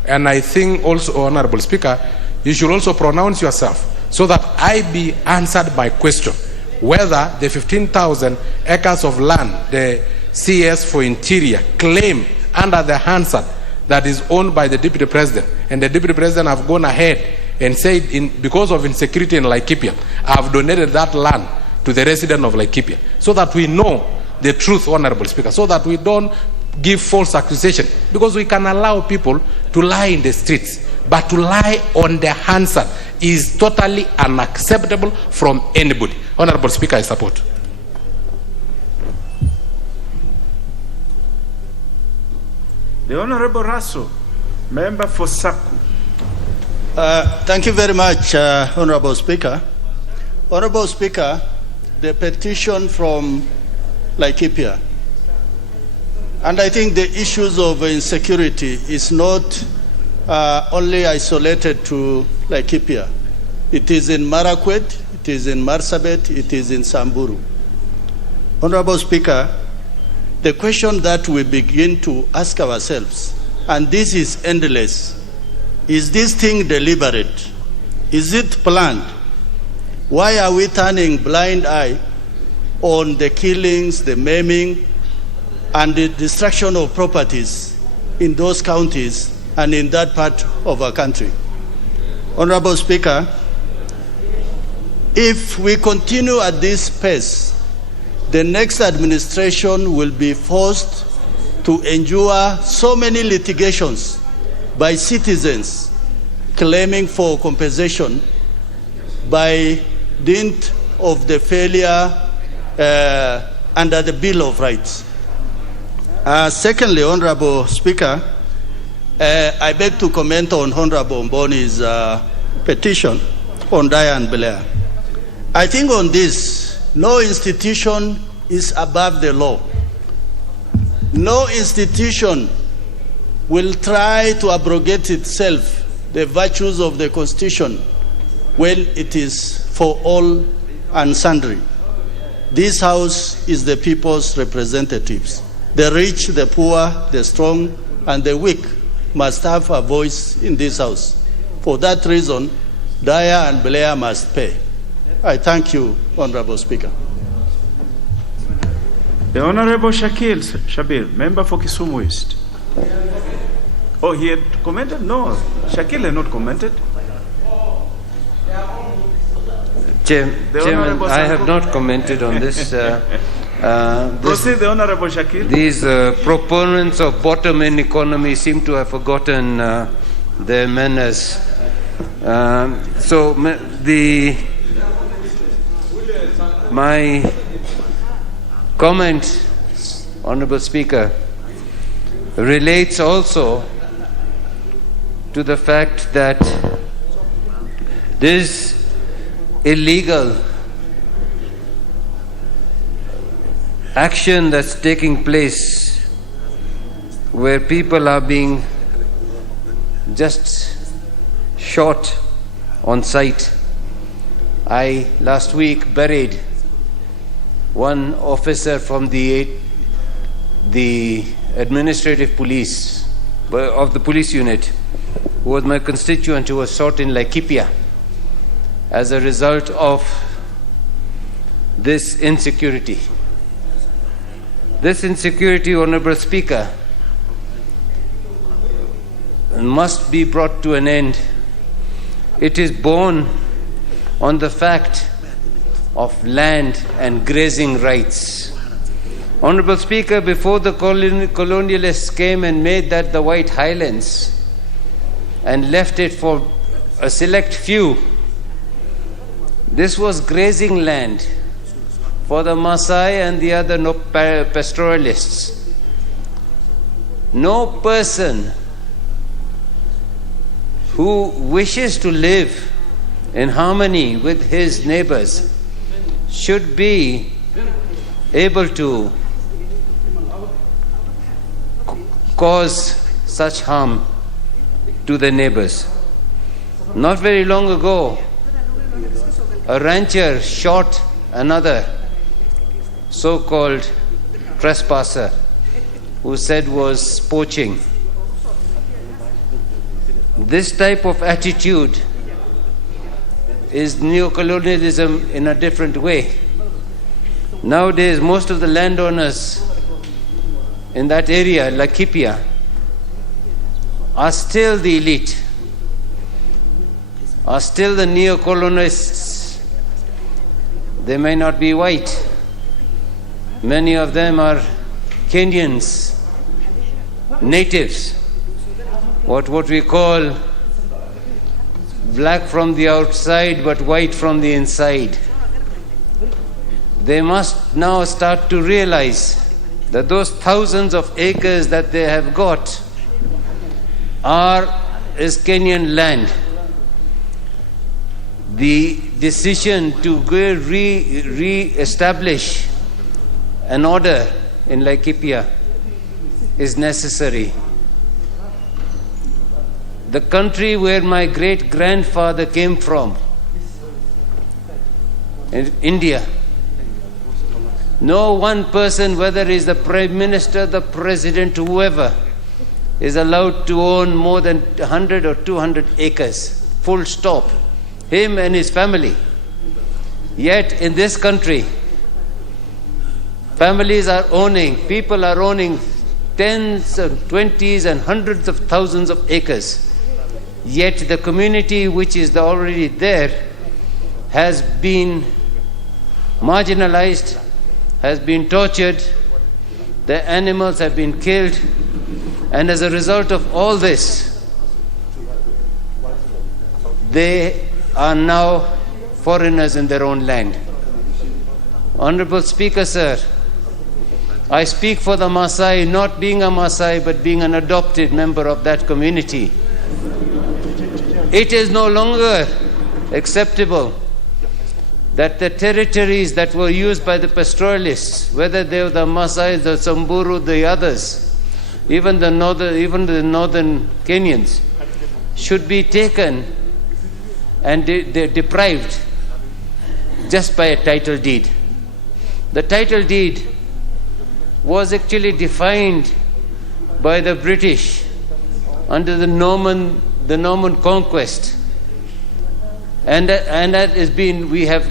And I think also, Honorable Speaker, you should also pronounce yourself so that I be answered my question, whether the 15,000 acres of land the CS for Interior claim under the Hansard that is owned by the Deputy President, and the Deputy President have gone ahead and said, because of insecurity in Laikipia, I have donated that land to the resident of Laikipia, so that we know the truth, Honorable Speaker, so that we don't give false accusation, because we can allow people to lie in the streets, but to lie on the Hansard is totally unacceptable from anybody. Honorable Speaker, I support. The Honorable Rasso, member for Saku. Thank you very much, Honorable Speaker. Honorable Speaker, the petition from Laikipia, and I think the issues of insecurity is not only isolated to Laikipia. It is in Marakwet, it is in Marsabit, it is in Samburu. Honorable Speaker, the question that we begin to ask ourselves, and this is endless, is this thing deliberate? Is it planned? Why are we turning blind eye on the killings, the maiming, and the destruction of properties in those counties and in that part of our country? Honorable Speaker, if we continue at this pace, the next administration will be forced to endure so many litigations by citizens claiming for compensation by dint of the failure under the Bill of Rights. Secondly, Honorable Speaker, I beg to comment on Honorable Mboni's petition on Diane Blair. I think on this, no institution is above the law. No institution will try to abrogate itself the virtues of the Constitution when it is for all and sundry. This House is the people's representatives. The rich, the poor, the strong, and the weak must have a voice in this House. For that reason, Daya and Blair must pay. I thank you, Honorable Speaker. The Honorable Shakil Shabir, member for Kisumu East. Oh, he had commented? No, Shakil had not commented. Chairman, I have not commented on this. Proceed, the Honorable Shakil. These proponents of bottom-end economy seem to have forgotten their manners. My comment, Honorable Speaker, relates also to the fact that This illegal action that's taking place where people are being just shot on sight. I last week buried one officer from the administrative police of the police unit who was my constituent, who was shot in Laikipia as a result of this insecurity. This insecurity, Honorable Speaker, must be brought to an end. It is born on the fact of land and grazing rights. Honorable Speaker, before the colonialists came and made that the White Highlands and left it for a select few, this was grazing land for the Maasai and the other pastoralists. No person who wishes to live in harmony with his neighbors should be able to cause such harm to the neighbors. Not very long ago, a rancher shot another so-called trespasser who said was poaching. This type of attitude is neocolonialism in a different way. Nowadays, most of the landowners in that area, Laikipia, are still the elite, are still the neocolonists. They may not be white. Many of them are Kenyans, natives, what we call black from the outside but white from the inside. They must now start to realize that those thousands of acres that they have got is Kenyan land. The decision to go re-establish an order in Laikipia is necessary. The country where my great-grandfather came from, in India, no one person, whether he is the Prime Minister, the President, whoever, is allowed to own more than 100 or 200 acres, full stop, him and his family. Yet in this country, people are owning tens and 20s and hundreds of thousands of acres. Yet the community which is already there has been marginalized, has been tortured, the animals have been killed, and as a result of all this, they are now foreigners in their own land. Honorable Speaker, sir, I speak for the Maasai, not being a Maasai, but being an adopted member of that community. It is no longer acceptable that the territories that were used by the pastoralists, whether they were the Maasai, the Samburu, the others, even the northern Kenyans, should be taken and deprived just by a title deed. The title deed was actually defined by the British under the Norman conquest, and that has been we have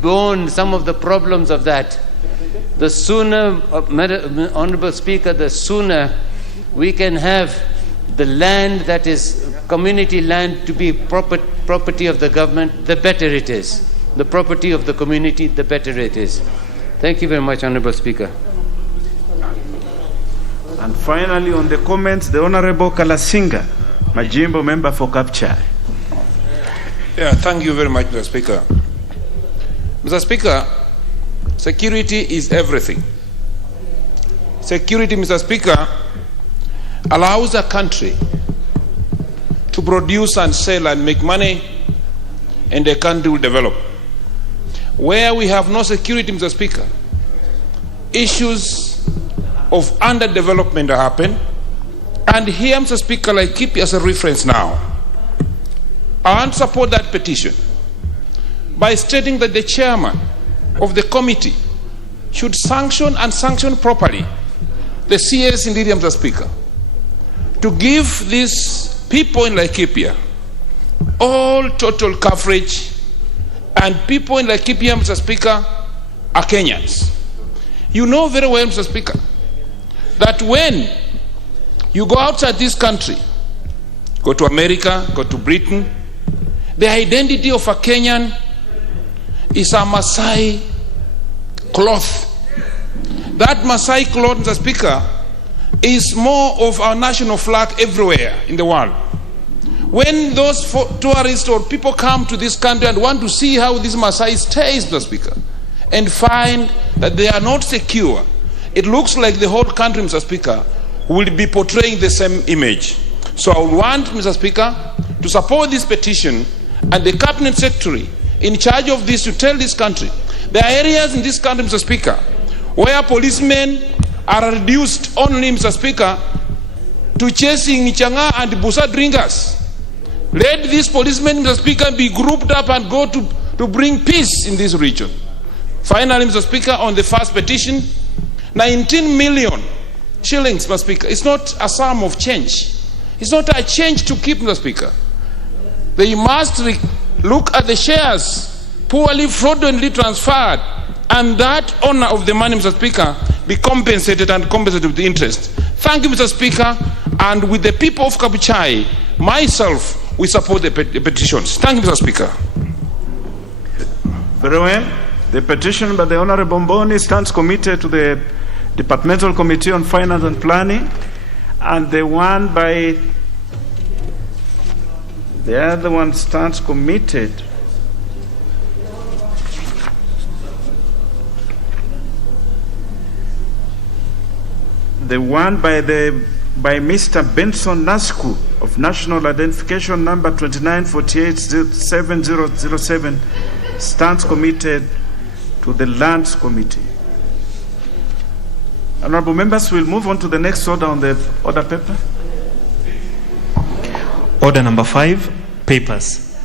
borne some of the problems of that. The sooner, Honorable Speaker, the sooner we can have the land that is community land to be property of the government, the better it is. The property of the community, the better it is. Thank you very much, Honorable Speaker. And finally, on the comments, the Honorable Kalasinga, Majimbo member for Kapchai. Yeah, thank you very much, Mr. Speaker. Mr. Speaker, security is everything. Security, Mr. Speaker, allows a country to produce and sell and make money and the country will develop. Where we have no security, Mr. Speaker, issues of underdevelopment happen. And here, Mr. Speaker, I keep as a reference now. I want to support that petition by stating that the chairman of the committee should sanction and sanction properly the CS Interior, Mr. Speaker, to give these people in Laikipia all total coverage, and people in Laikipia, Mr. Speaker, are Kenyans. You know very well, Mr. Speaker, that when you go outside this country, go to America, go to Britain, the identity of a Kenyan is a Maasai cloth. That Maasai cloth, Mr. Speaker, is more of our national flag everywhere in the world. When those tourists or people come to this country and want to see how this Maasai stays, Mr. Speaker, and find that they are not secure, it looks like the whole country, Mr. Speaker, will be portraying the same image. So I would want, Mr. Speaker, to support this petition and the Cabinet Secretary in charge of this to tell this country there are areas in this country, Mr. Speaker, where policemen are reduced only, Mr. Speaker, to chasing Changa and Busa drinkers. Let these policemen, Mr. Speaker, be grouped up and go to bring peace in this region. Finally, Mr. Speaker, on the first petition, 19 million shillings, Mr. Speaker. It's not a sum of change. It's not a change to keep, Mr. Speaker. They must look at the shares poorly, fraudulently transferred, and that owner of the money, Mr. Speaker, be compensated and compensated with the interest. Thank you, Mr. Speaker, and with the people of Kabuchai, myself, we support the petitions. Thank you, Mr. Speaker. Very well. The petition by the Honorable Mboni stands committed to the Departmental Committee on Finance and Planning, and the other one stands committed the one by Mr. Benson Nasku of National Identification Number 29487007 stands committed to the Lands Committee. Honorable members, we'll move on to the next order on the order paper. Order number 5, papers.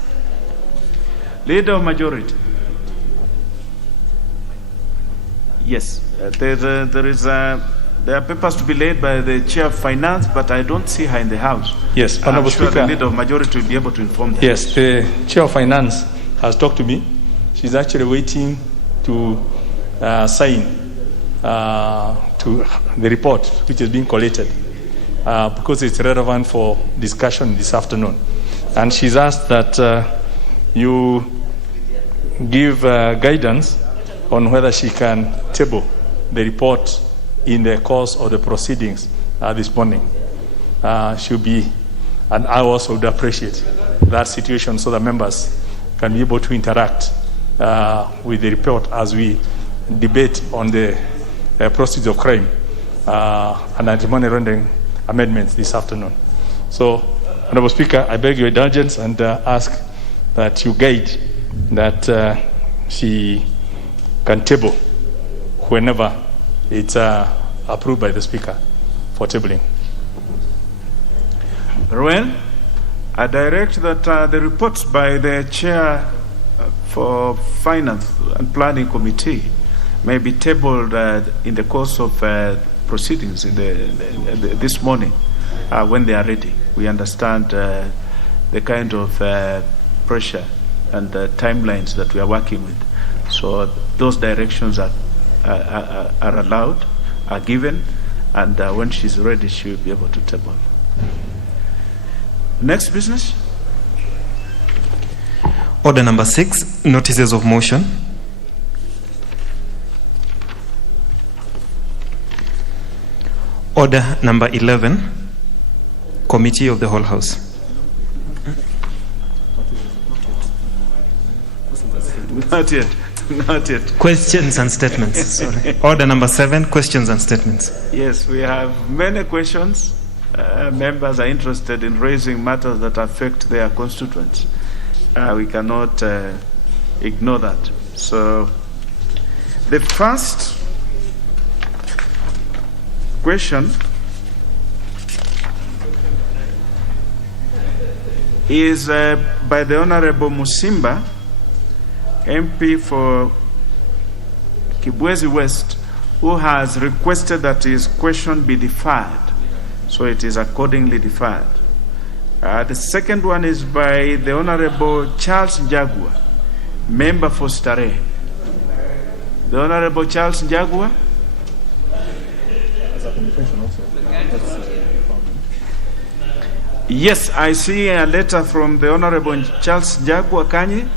Leader of Majority. Yes, there are papers to be laid by the Chair of Finance, but I don't see her in the House. Yes, Honorable Speaker. Speaker. The Leader of Majority will be able to inform them. Yes, the Chair of Finance has talked to me. She's actually waiting to sign to the report which is being collated because it's relevant for discussion this afternoon. And she's asked that you give guidance on whether she can table the report in the course of the proceedings this morning. She'll be, and I also would appreciate that situation so that members can be able to interact with the report as we debate on the proceeds of crime and anti-money laundering amendments this afternoon. So, Honorable Speaker, I beg your indulgence and ask that you guide that she can table whenever it's approved by the Speaker for tabling. Very well. I direct that the reports by the Chair for Finance and Planning Committee may be tabled in the course of proceedings this morning when they are ready. We understand the kind of pressure and timelines that we are working with. So those directions are allowed, are given, and when she's ready, she will be able to table. Next business. Order number 6, notices of motion. Order number 11, Committee of the Whole House. Not yet. Not yet. Questions and statements. Sorry. Order number 7, questions and statements. Yes, we have many questions. Members are interested in raising matters that affect their constituents. we cannot ignore that. So the first question is by the Honorable Musimba, MP for Kibwezi West, who has requested that his question be deferred. So it is accordingly deferred. The second one is by the Honorable Charles Njagua, member for Starehe. The Honorable Charles Njagua. Yes, I see a letter from the Honorable Charles Njagua Kanye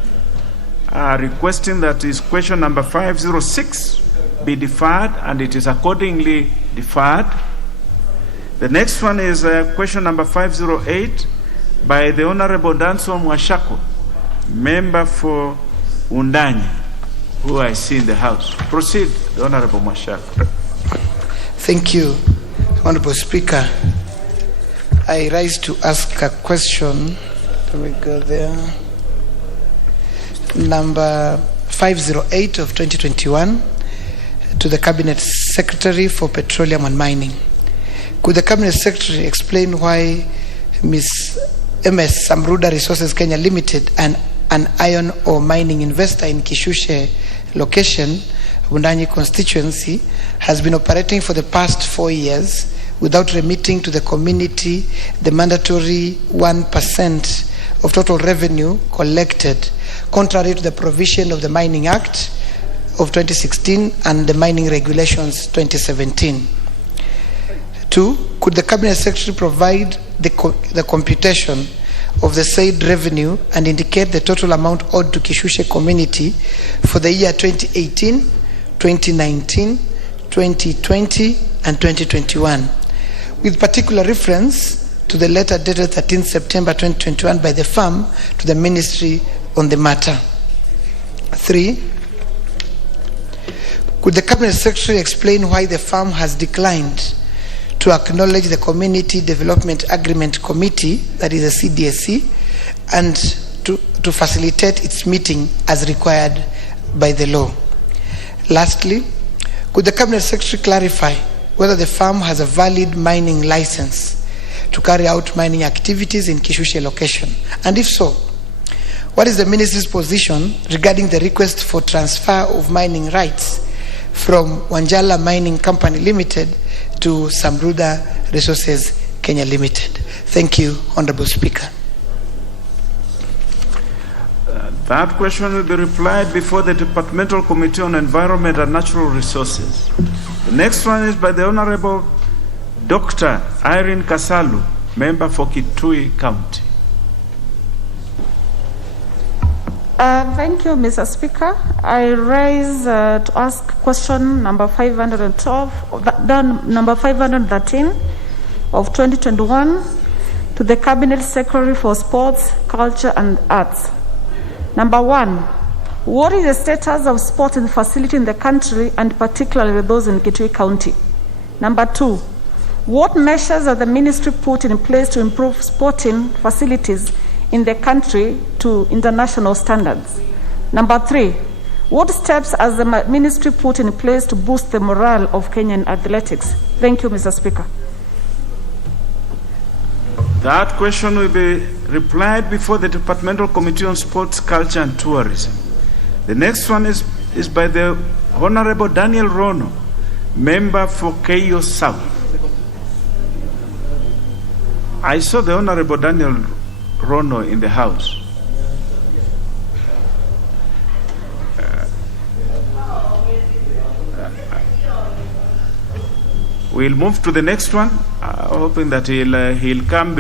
requesting that his question number 506 be deferred, and it is accordingly deferred. The next one is question number 508 by the Honorable Danson Mwashako, member for Undanyi, who I see in the House. Proceed, the Honorable Mwashako. Thank you, Honorable Speaker. I rise to ask a question. Let me go there. Number 508 of 2021 to the Cabinet Secretary for Petroleum and Mining. Could the Cabinet Secretary explain why Ms. MS Samruda Resources Kenya Limited, an iron ore mining investor in Kishushe location, Undanyi constituency, has been operating for the past 4 years without remitting to the community the mandatory 1% of total revenue collected, contrary to the provision of the Mining Act of 2016 and the Mining Regulations 2017. 2, could the Cabinet Secretary provide the computation of the said revenue and indicate the total amount owed to Kishushe community for the year 2018, 2019, 2020, and 2021, with particular reference to the letter dated 13 September 2021 by the firm to the Ministry on the matter. 3, could the Cabinet Secretary explain why the firm has declined to acknowledge the Community Development Agreement Committee, that is a CDSC, and to facilitate its meeting as required by the law? Lastly, could the Cabinet Secretary clarify whether the firm has a valid mining license to carry out mining activities in Kishushe location? And if so, what is the Ministry's position regarding the request for transfer of mining rights from Wanjala Mining Company Limited to Samruda Resources Kenya Limited? Thank you, Honorable Speaker. That question will be replied before the Departmental Committee on Environment and Natural Resources. The next one is by the Honorable Dr. Irene Kasalu, member for Kitui County. Thank you, Mr. Speaker. I rise to ask question number 512, number 513 of 2021 to the Cabinet Secretary for Sports, Culture and Arts. Number 1, what is the status of sporting facility in the country, and particularly those in Kitui County? Number 2, what measures are the ministry put in place to improve sporting facilities in the country to international standards? Number 3, what steps has the ministry put in place to boost the morale of Kenyan athletics? Thank you, Mr. Speaker. That question will be replied before the Departmental Committee on Sports, Culture and Tourism. The next one is by the Honorable Daniel Rono, member for Keio South. I saw the Honorable Daniel Rono in the House. We'll move to the next one, hoping that he'll come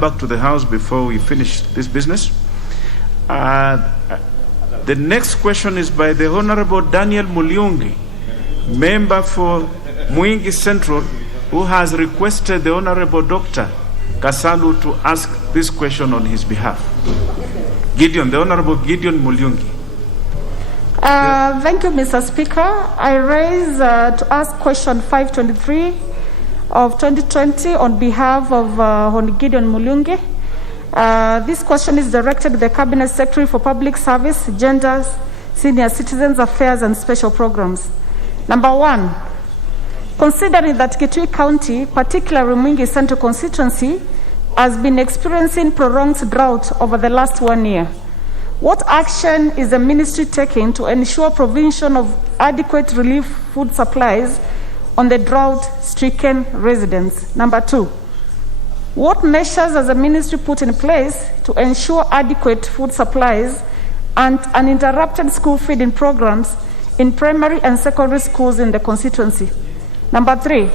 back to the House before we finish this business. The next question is by the Honorable Daniel Mulyungi, member for Mwingi Central, who has requested the Honorable Dr. Kasalu to ask this question on his behalf. The Honorable Gideon Mulyungi. Thank you, Mr. Speaker. I raise to ask question 523 of 2020 on behalf of Hon. Gideon Mulyungi. This question is directed to the Cabinet Secretary for Public Service, Gender, Senior Citizens Affairs and Special Programs. Number 1, considering that Kitui County, particularly Mwingi Central Constituency, has been experiencing prolonged drought over the last 1 year, what action is the ministry taking to ensure provision of adequate relief food supplies on the drought-stricken residents? Number 2, what measures has the ministry put in place to ensure adequate food supplies and uninterrupted school feeding programs in primary and secondary schools in the constituency? Number 3,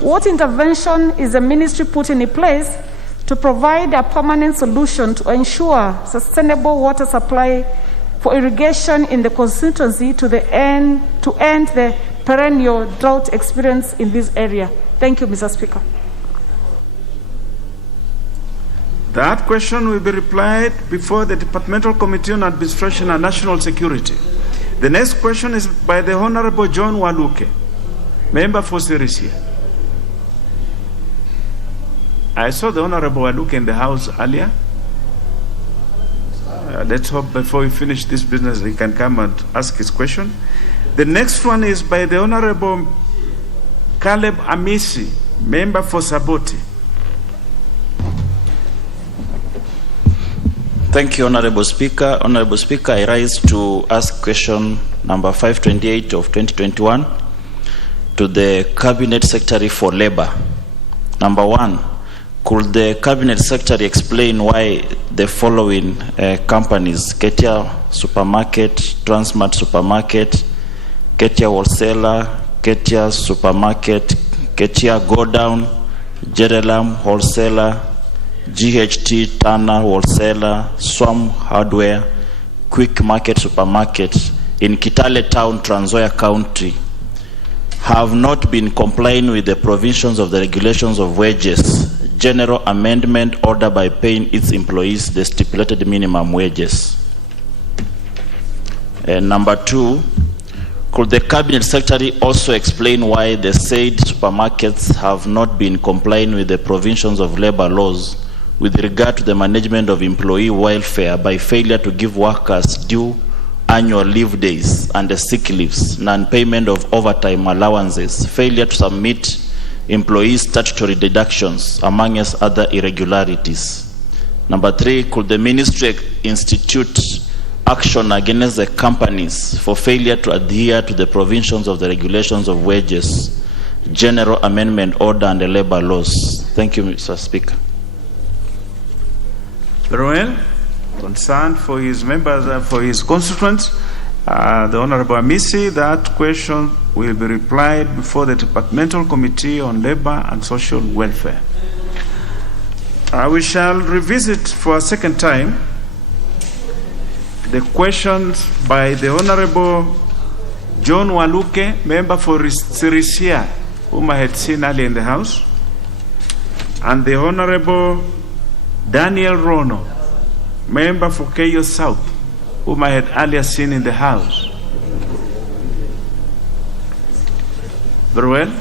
what intervention is the ministry putting in place to provide a permanent solution to ensure sustainable water supply for irrigation in the constituency to end the perennial drought experience in this area? Thank you, Mr. Speaker. That question will be replied before the Departmental Committee on Administration and National Security. The next question is by the Honorable John Waluke, member for Sirisia. I saw the Honorable Waluke in the house earlier. Let's hope before we finish this business he can come and ask his question. The next one is by the Honorable Caleb Amisi, member for Saboti. Thank you, Honorable Speaker. Honorable Speaker, I rise to ask question number 528 of 2021 to the Cabinet Secretary for Labor. Number 1, could the Cabinet Secretary explain why the following companies, Ketia Supermarket, Transmart Supermarket, Ketia Wholesaler, Ketia Supermarket, Ketia Godown, Jerelam Wholesaler, GHT Tana Wholesaler, Swam Hardware, Quick Market Supermarket in Kitale Town, Trans Nzoia County, have not been complying with the provisions of the regulations of wages, general amendment order by paying its employees the stipulated minimum wages? Number 2, could the Cabinet Secretary also explain why the said supermarkets have not been complying with the provisions of labor laws with regard to the management of employee welfare by failure to give workers due annual leave days and the sick leaves, non-payment of overtime allowances, failure to submit employee statutory deductions, among other irregularities? Number 3, could the ministry institute action against the companies for failure to adhere to the provisions of the regulations of wages, general amendment order and the labor laws? Thank you, Mr. Speaker. Very well. Concerned for his members, for his constituents, the Honorable Amisi, that question will be replied before the Departmental Committee on Labor and Social Welfare. We shall revisit for a second time the questions by the Honorable John Waluke, member for Sirisia, whom I had seen earlier in the House, and the Honorable Daniel Rono, member for Keyo South, whom I had earlier seen in the House. Very well.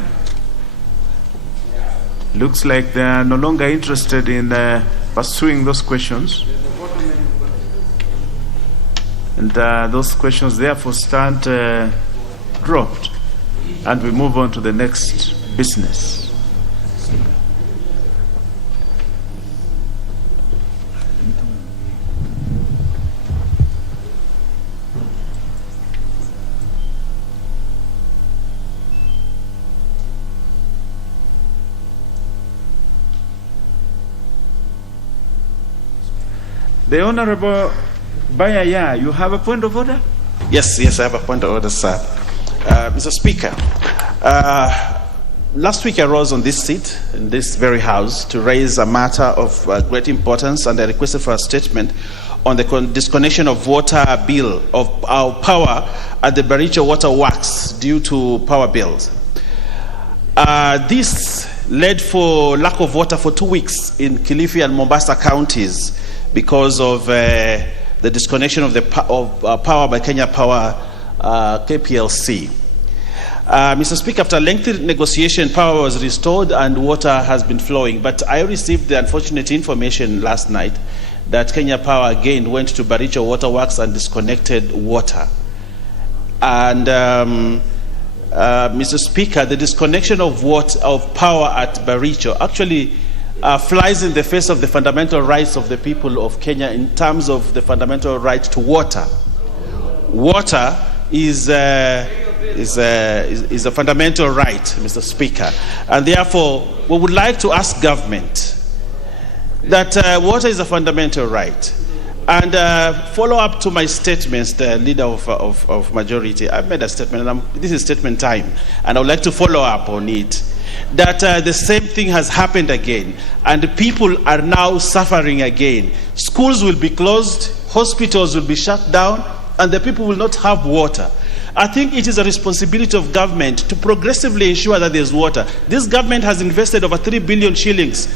Looks like they are no longer interested in pursuing those questions. And those questions therefore stand dropped. And we move on to the next business. The Honorable Bayaya, you have a point of order? Yes, I have a point of order, sir. Mr. Speaker, last week I rose on this seat, in this very house, to raise a matter of great importance, and I requested for a statement on the disconnection of water bill of our power at the Baricho Water Works due to power bills. This led for lack of water for 2 weeks in Kilifi and Mombasa counties because of the disconnection of the power by Kenya Power KPLC. Mr. Speaker, after lengthy negotiation, power was restored and water has been flowing. But I received the unfortunate information last night that Kenya Power again went to Baricho Waterworks and disconnected water. And Mr. Speaker, the disconnection of power at Baricho actually flies in the face of the fundamental rights of the people of Kenya in terms of the fundamental right to water. Water is a fundamental right, Mr. Speaker, and therefore we would like to ask government that water is a fundamental right. And follow up to my statements, the leader of majority. I've made a statement, and this is statement time, and I would like to follow up on it. That the same thing has happened again, and people are now suffering again. Schools will be closed, hospitals will be shut down, and the people will not have water. I think it is a responsibility of government to progressively ensure that there's water. This government has invested over 3 billion shillings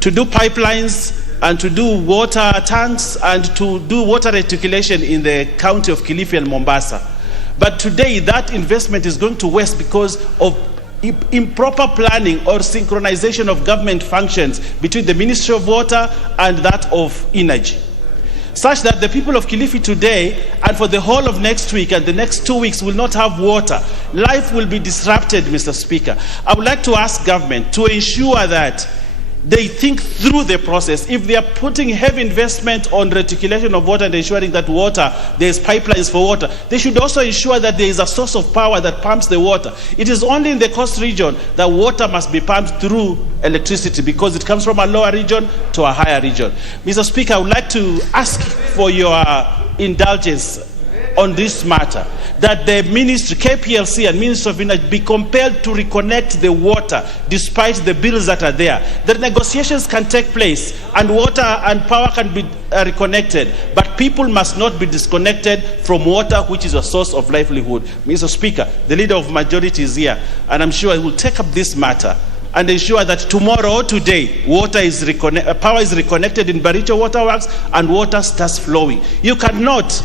to do pipelines and to do water tanks and to do water reticulation in the county of Kilifi and Mombasa. But today that investment is going to waste because of improper planning or synchronization of government functions between the Ministry of Water and that of Energy, such that the people of Kilifi today and for the whole of next week and the next 2 weeks will not have water. Life will be disrupted, Mr. Speaker. I would like to ask government to ensure that they think through the process. If they are putting heavy investment on reticulation of water and ensuring that water, there's pipelines for water, they should also ensure that there is a source of power that pumps the water. It is only in the coast region that water must be pumped through electricity because it comes from a lower region to a higher region. Mr. Speaker, I would like to ask for your indulgence on this matter, that the ministry, KPLC and Ministry of Energy be compelled to reconnect the water despite the bills that are there. The negotiations can take place and water and power can be reconnected, but people must not be disconnected from water, which is a source of livelihood. Mr. Speaker, the leader of majority is here, and I'm sure he will take up this matter and ensure that tomorrow or today power is reconnected in Baricho Waterworks and water starts flowing. You cannot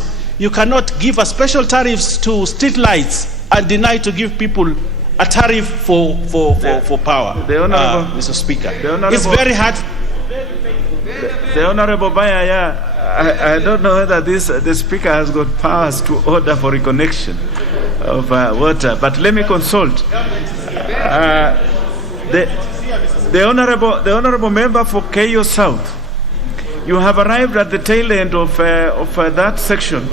give a special tariffs to street lights and deny to give people a tariff for power. Mr. Speaker, it's very hard. The Honorable Baya, I don't know whether the Speaker has got powers to order for reconnection of water, but let me consult. The honorable member for KO South, you have arrived at the tail end of that section.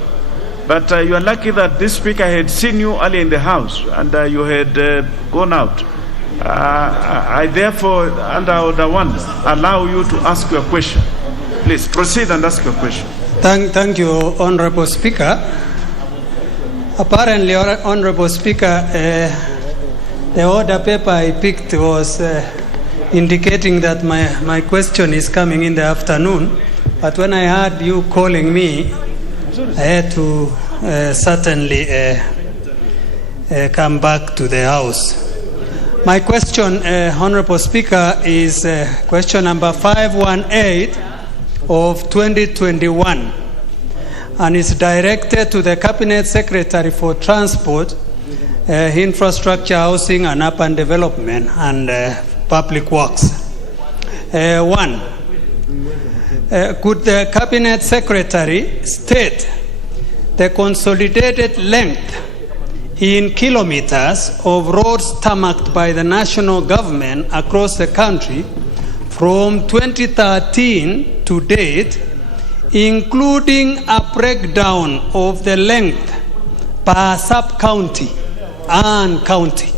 But you are lucky that this Speaker had seen you early in the House and you had gone out. I therefore, under Order 1, allow you to ask your question. Please proceed and ask your question. Thank you, Honorable Speaker. Apparently, Honorable Speaker, the order paper I picked was indicating that my question is coming in the afternoon. But when I heard you calling me, I had to certainly come back to the House. My question, Honorable Speaker, is question number 518 of 2021, and is directed to the Cabinet Secretary for Transport, Infrastructure, Housing and Urban Development and Public Works. 1. Could the Cabinet Secretary state the consolidated length in kilometers of roads tarmacked by the national government across the country from 2013 to date, including a breakdown of the length per sub-county and county?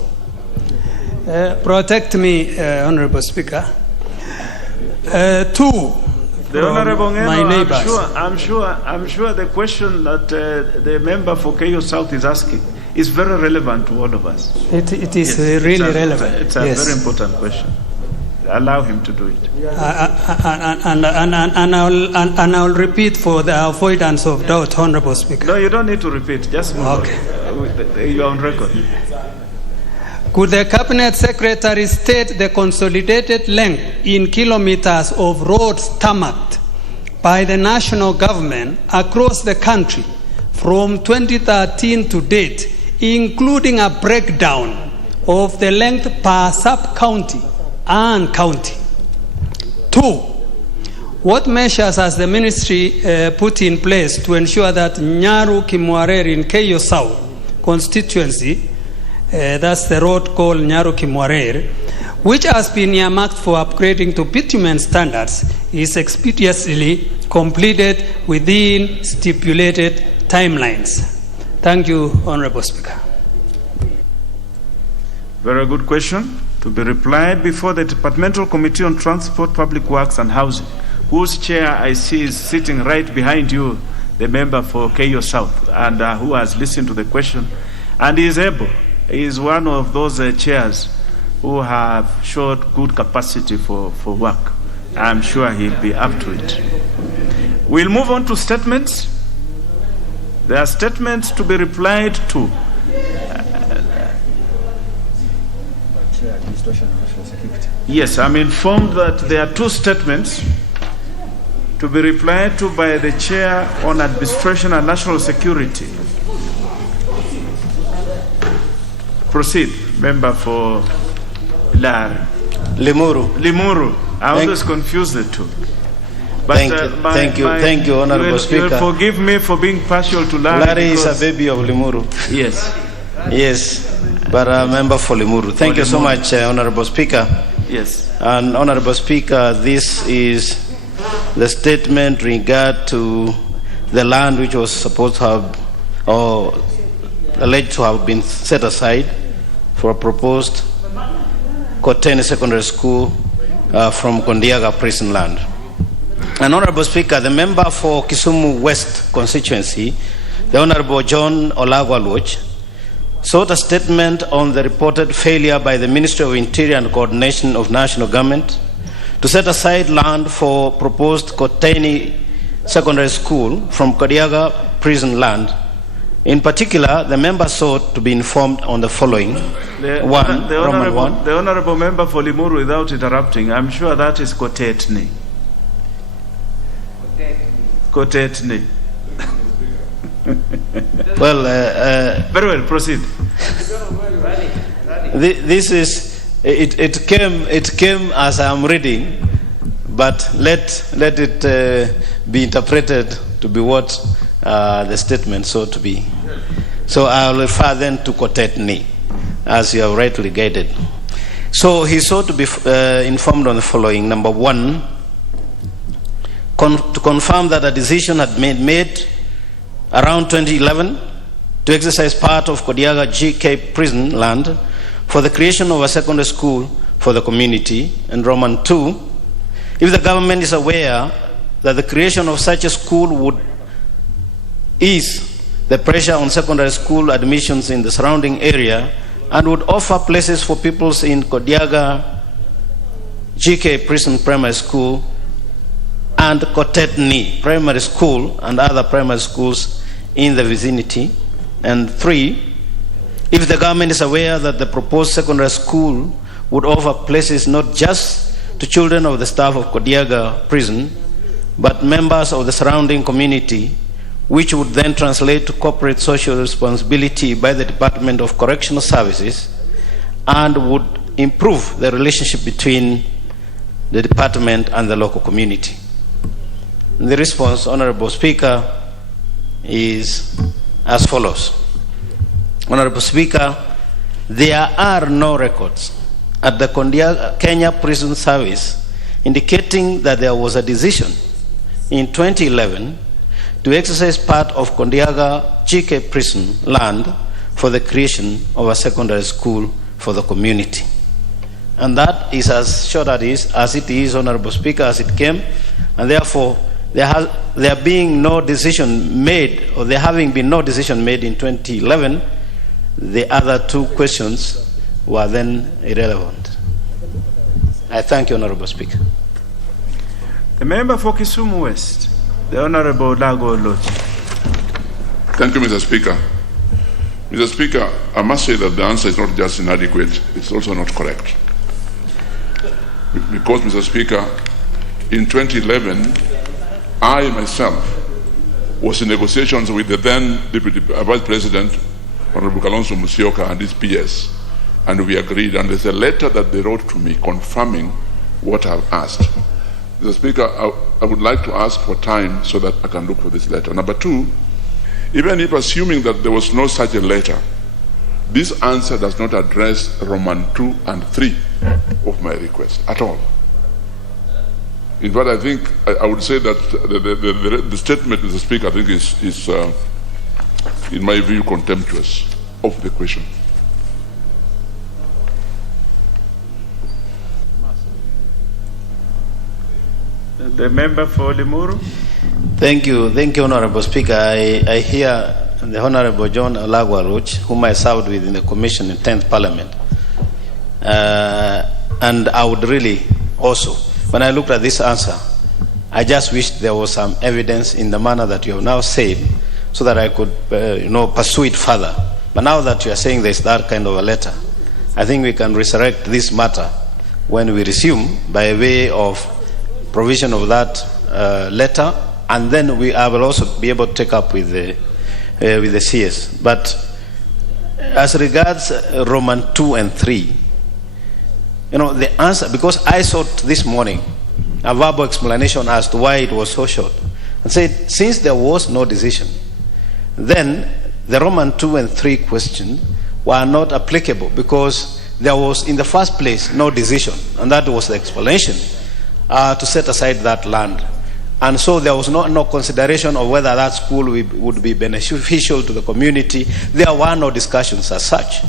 Protect me, Honorable Speaker. 2. The Honorable my neighbors. I'm sure the question that the member for KO South is asking is very relevant to all of us. It is really relevant. It's a very important question. Allow him to do it. And I'll repeat for the avoidance of doubt, Honorable Speaker. No, you don't need to repeat. Just move on. You're on record. Could the Cabinet Secretary state the consolidated length in kilometers of roads tarmacked by the national government across the country from 2013 to date, including a breakdown of the length per sub-county and county. 2, what measures has the ministry put in place to ensure that Nyaru Kimwarer in Keyo South constituency, that's the road called Nyaru Kimwarer, which has been earmarked for upgrading to bitumen standards, is expeditiously completed within stipulated timelines? Thank you, Honorable Speaker. Very good question. To be replied before the Departmental Committee on Transport, Public Works and Housing, whose chair I see is sitting right behind you, the member for Keyo South, and who has listened to the question, and he is able. He is one of those chairs who have showed good capacity for work. I'm sure he'll be up to it. We'll move on to statements. There are statements to be replied to. Yes, I'm informed that there are 2 statements to be replied to by the Chair on Administration and National Security. Proceed, member for Limuru. I always confuse the two. But thank you, Honorable Speaker. You will forgive me for being partial to Larry. Larry is a baby of Limuru. Yes, but a member for Limuru. Thank you so much, Honorable Speaker. Yes. And Honorable Speaker, this is the statement regard to the land which was supposed to have, or alleged to have been set aside for a proposed Koteni Secondary School from Kondiaga prison land. And Honorable Speaker, the member for Kisumu West constituency, the Honorable John Olagwaloch, sought a statement on the reported failure by the Ministry of Interior and Coordination of National Government to set aside land for proposed Koteni Secondary School from Kodiaga prison land. In particular, the member sought to be informed on the following. The Honorable Member for Limuru, without interrupting, I'm sure that is Kotetni. Kotetni. Well, very well, proceed. This is it came as I'm reading, but let it be interpreted to be what the statement sought to be. So I'll refer then to Kotetni, as you have rightly guided. So he sought to be informed on the following. Number 1, to confirm that a decision had been made around 2011 to exercise part of Kodiaga GK prison land for the creation of a secondary school for the community. And Roman 2, if the government is aware that the creation of such a school would ease the pressure on secondary school admissions in the surrounding area and would offer places for pupils in Kodiaga GK prison primary school and Kotetni primary school and other primary schools in the vicinity. And 3, if the government is aware that the proposed secondary school would offer places not just to children of the staff of Kodiaga prison, but members of the surrounding community, which would then translate to corporate social responsibility by the Department of Correctional Services and would improve the relationship between the department and the local community. The response, Honorable Speaker, is as follows. Honorable Speaker, there are no records at the Kenya Prison Service indicating that there was a decision in 2011 to exercise part of Kondiaga GK prison land for the creation of a secondary school for the community. And that is as short as it is, Honorable Speaker, as it came, and therefore there being no decision made, or there having been no decision made in 2011, the other 2 questions were then irrelevant. I thank you, Honorable Speaker. The member for Kisumu West, the Honorable Lago Lochi. Thank you, Mr. Speaker. Mr. Speaker, I must say that the answer is not just inadequate, it's also not correct. Because, Mr. Speaker, in 2011, I myself was in negotiations with the then Deputy Vice President Honorable Kalonzo Musyoka and his PS, and we agreed, and there's a letter that they wrote to me confirming what I've asked. Mr. Speaker, I would like to ask for time so that I can look for this letter. Number two, even if assuming that there was no such a letter, this answer does not address Roman 2 and 3 of my request at all. In fact, I think I would say that the statement, Mr. Speaker, I think is in my view, contemptuous of the question. The member for Limuru. Thank you, Honorable Speaker. I hear the Honorable John Olagwaruch, whom I served with in the Commission in 10th Parliament. And I would really also, when I looked at this answer, I just wished there was some evidence in the manner that you have now said, so that I could, pursue it further. But now that you are saying there's that kind of a letter, I think we can resurrect this matter when we resume by way of provision of that letter, and then I will also be able to take up with the CS. But as regards Roman 2 and 3, the answer, because I sought this morning a verbal explanation as to why it was so short, and said since there was no decision, then the Roman 2 and 3 question were not applicable because there was in the first place no decision, and that was the explanation to set aside that land. And so there was no consideration of whether that school would be beneficial to the community. There were no discussions as such.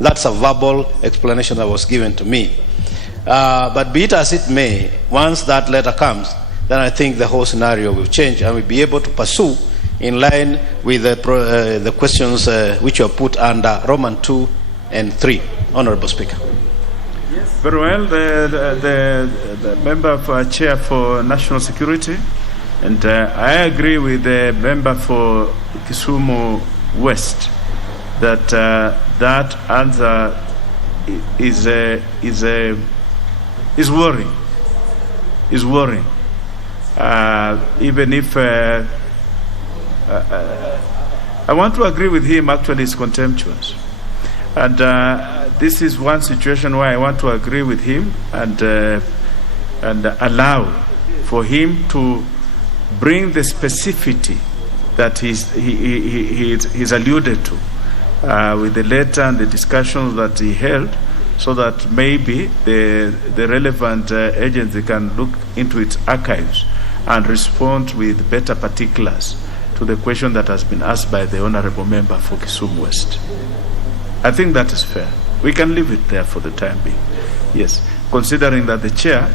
That's a verbal explanation that was given to me. But be it as it may, once that letter comes, then I think the whole scenario will change and we'll be able to pursue in line with the questions which are put under Roman 2 and 3. Honorable Speaker. Very well, the member for chair for national security, and I agree with the member for Kisumu West that that answer is worrying. Is worrying. Even if I want to agree with him, actually, it's contemptuous. And this is one situation where I want to agree with him and allow for him to bring the specificity that he's alluded to with the letter and the discussions that he held, so that maybe the relevant agency can look into its archives and respond with better particulars to the question that has been asked by the honorable member for Kisumu West. I think that is fair. We can leave it there for the time being. Yes, considering that the chair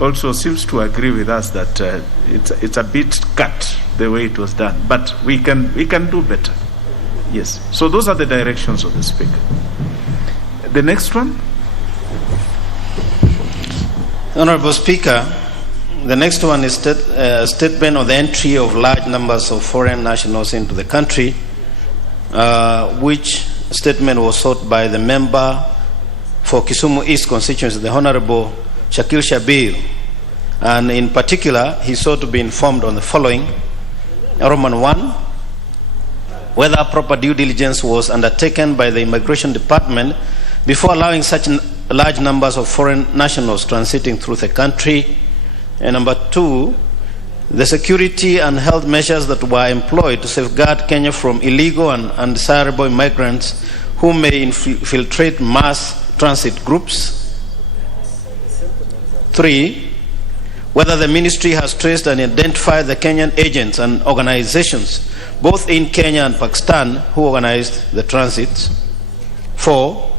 also seems to agree with us that it's a bit cut the way it was done, but we can do better. Yes. So those are the directions of the Speaker. The next one. Honorable Speaker, the next one is a statement of the entry of large numbers of foreign nationals into the country, which statement was sought by the member for Kisumu East constituency, the Honorable Shakil Shabir, and in particular he sought to be informed on the following. Roman 1, whether proper due diligence was undertaken by the Immigration Department before allowing such large numbers of foreign nationals transiting through the country. And number 2, the security and health measures that were employed to safeguard Kenya from illegal and undesirable migrants who may infiltrate mass transit groups. 3, whether the ministry has traced and identified the Kenyan agents and organizations, both in Kenya and Pakistan, who organized the transits. 4,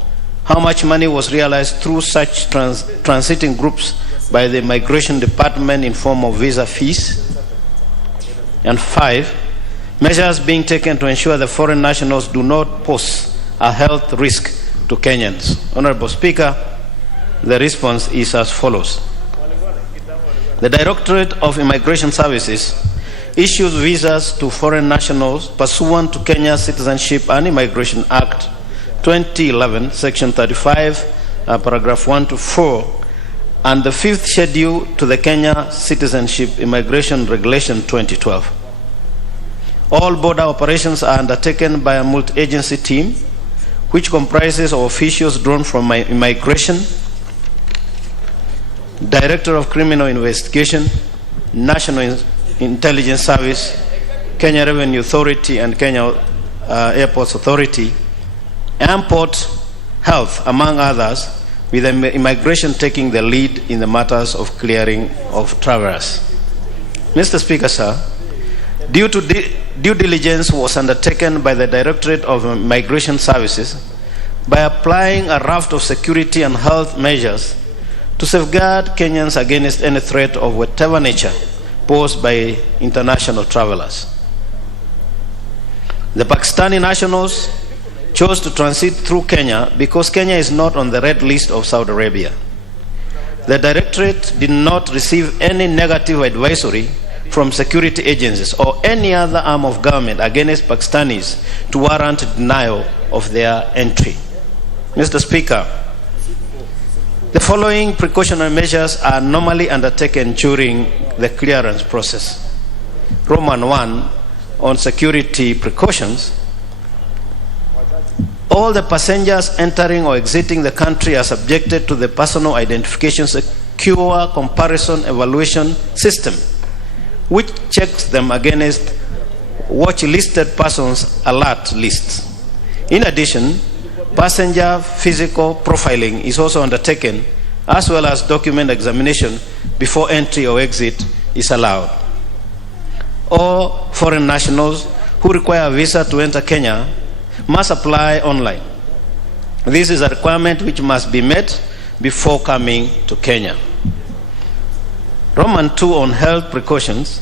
how much money was realized through such transiting groups by the Immigration Department in form of visa fees. And 5, measures being taken to ensure the foreign nationals do not pose a health risk to Kenyans. Honorable Speaker, the response is as follows. The Directorate of Immigration Services issues visas to foreign nationals pursuant to Kenya's Citizenship and Immigration Act 2011, Section 35, paragraph 1 to 4, and the 5th schedule to the Kenya Citizenship Immigration Regulation 2012. All border operations are undertaken by a multi-agency team, which comprises of officials drawn from Immigration, Director of Criminal Investigation, National Intelligence Service, Kenya Revenue Authority and Kenya Airports Authority, and Port Health, among others, with Immigration taking the lead in the matters of clearing of travelers. Mr. Speaker, sir, due diligence was undertaken by the Directorate of Migration Services by applying a raft of security and health measures to safeguard Kenyans against any threat of whatever nature posed by international travelers. The Pakistani nationals chose to transit through Kenya because Kenya is not on the red list of Saudi Arabia. The Directorate did not receive any negative advisory from security agencies or any other arm of government against Pakistanis to warrant denial of their entry. Mr. Speaker, the following precautionary measures are normally undertaken during the clearance process. Roman 1 on security precautions. All the passengers entering or exiting the country are subjected to the personal identification secure comparison evaluation system, which checks them against watch-listed persons alert lists. In addition, passenger physical profiling is also undertaken, as well as document examination before entry or exit is allowed. All foreign nationals who require a visa to enter Kenya must apply online. This is a requirement which must be met before coming to Kenya. Roman 2 on health precautions.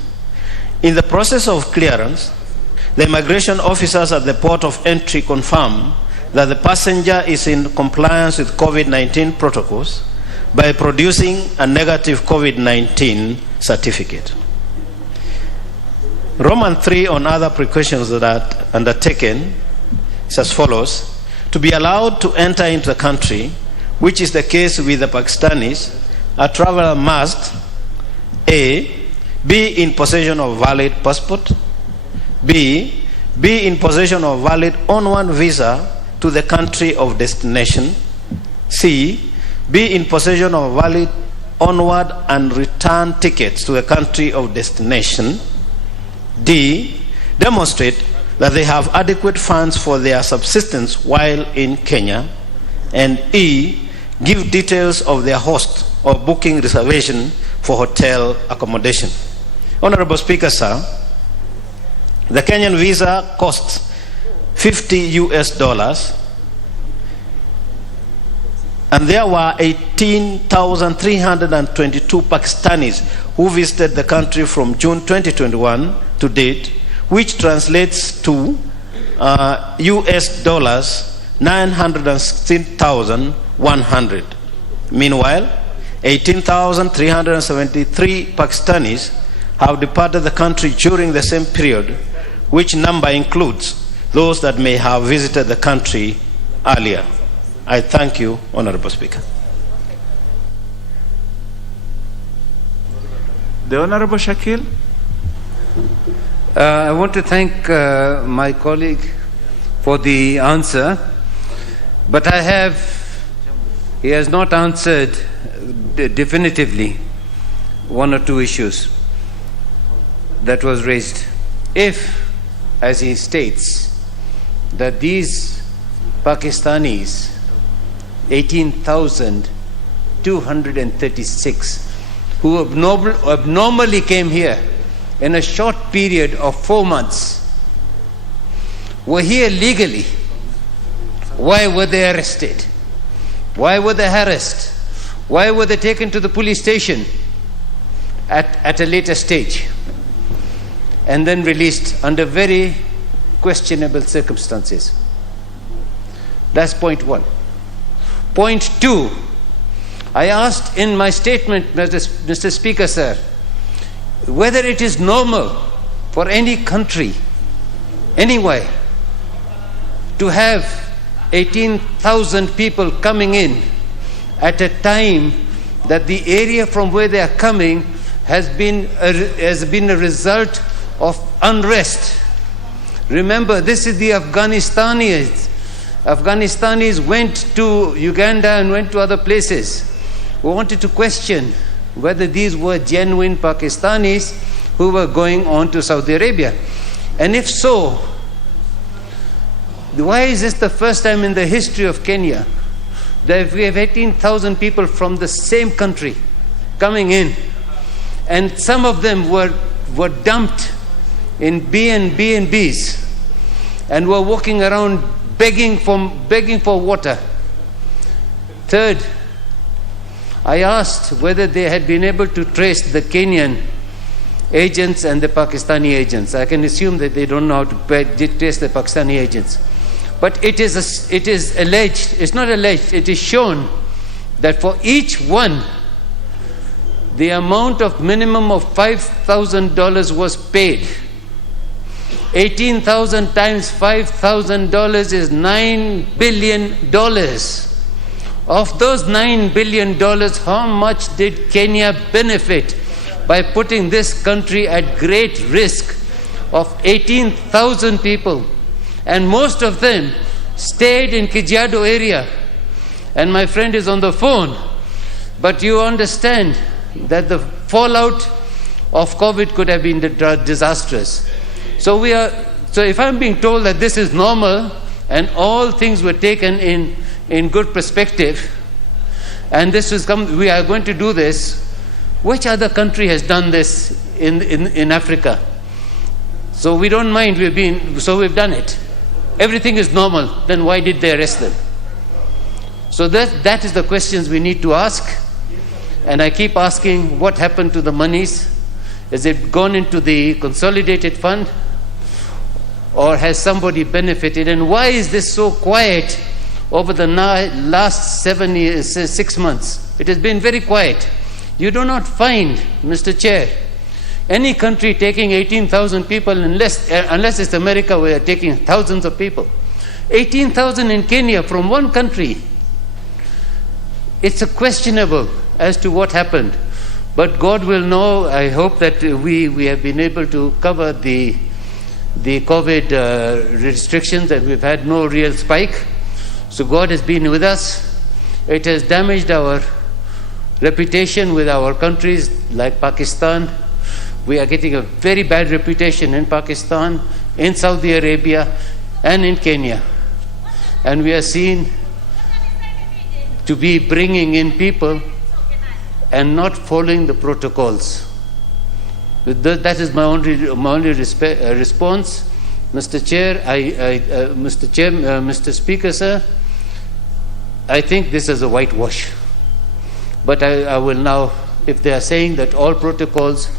In the process of clearance, the immigration officers at the port of entry confirm that the passenger is in compliance with COVID-19 protocols by producing a negative COVID-19 certificate. Roman 3 on other precautions that are undertaken is as follows. To be allowed to enter into the country, which is the case with the Pakistanis, a traveler must A. Be in possession of valid passport. B. Be in possession of valid on-one visa to the country of destination. C. Be in possession of valid onward and return tickets to the country of destination. D. Demonstrate that they have adequate funds for their subsistence while in Kenya. And E. Give details of their host or booking reservation for hotel accommodation. Honorable Speaker, sir, the Kenyan visa costs $50, and there were 18,322 Pakistanis who visited the country from June 2021 to date, which translates to $916,100. Meanwhile, 18,373 Pakistanis have departed the country during the same period, which number includes those that may have visited the country earlier. I thank you, Honorable Speaker. The Honorable Shakil. I want to thank my colleague for the answer, but he has not answered definitively one or two issues that was raised. If, as he states, that these Pakistanis, 18,236, who abnormally came here in a short period of 4 months, were here legally, why were they arrested? Why were they harassed? Why were they taken to the police station at a later stage and then released under very questionable circumstances? That's point one. Point two, I asked in my statement, Mr. Speaker, sir, whether it is normal for any country, anywhere, to have 18,000 people coming in at a time that the area from where they are coming has been a result of unrest, Remember, this is the Afghanis. Afghanis went to Uganda and went to other places. We wanted to question whether these were genuine Pakistanis who were going on to Saudi Arabia. And if so, why is this the first time in the history of Kenya that we have 18,000 people from the same country coming in, and some of them were dumped in B&Bs and were walking around begging for water? Third, I asked whether they had been able to trace the Kenyan agents and the Pakistani agents. I can assume that they don't know how to trace the Pakistani agents. But it is alleged, it's not alleged, it is shown that for each one, the amount of minimum of $5,000 was paid. 18,000 times $5,000 is $9 billion. Of those $9 billion, how much did Kenya benefit by putting this country at great risk of 18,000 people? And most of them stayed in Kajiado area. And my friend is on the phone. But you understand that the fallout of COVID could have been disastrous. So if I'm being told that this is normal and all things were taken in good perspective, and we are going to do this, which other country has done this in Africa? So we don't mind, we've done it. Everything is normal, then why did they arrest them? So that is the questions we need to ask. And I keep asking, what happened to the monies? Has it gone into the consolidated fund? Or has somebody benefited? And why is this so quiet over the last 6 months? It has been very quiet. You do not find, Mr. Chair, any country taking 18,000 people, unless it's America, where they are taking thousands of people. 18,000 in Kenya from one country. It's questionable as to what happened. But God will know. I hope that we have been able to cover the COVID restrictions, and we've had no real spike. So God has been with us. It has damaged our reputation with our countries like Pakistan. We are getting a very bad reputation in Pakistan, in Saudi Arabia, and in Kenya. And we are seen to be bringing in people and not following the protocols. That is my only response, Mr. Chair. Mr. Speaker, sir, I think this is a whitewash. But I will now, if they are saying that all protocols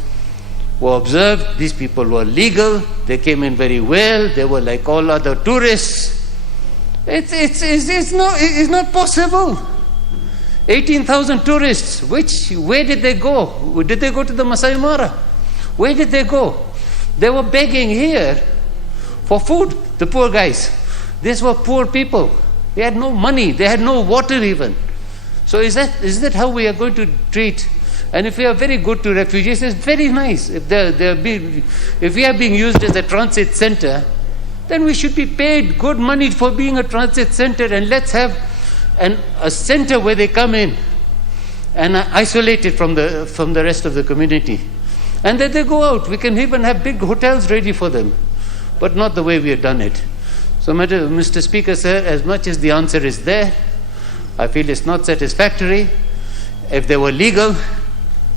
were observed, these people were legal, they came in very well, they were like all other tourists, it's not possible. 18,000 tourists, where did they go? Did they go to the Masai Mara? Where did they go? They were begging here for food, the poor guys. These were poor people. They had no money, they had no water even. So is that how we are going to treat? And if we are very good to refugees, it's very nice. If we are being used as a transit center, then we should be paid good money for being a transit center, and let's have a center where they come in and are isolated from the rest of the community. And then they go out. We can even have big hotels ready for them, but not the way we have done it. So, Mr. Speaker, sir, as much as the answer is there, I feel it's not satisfactory. If they were legal,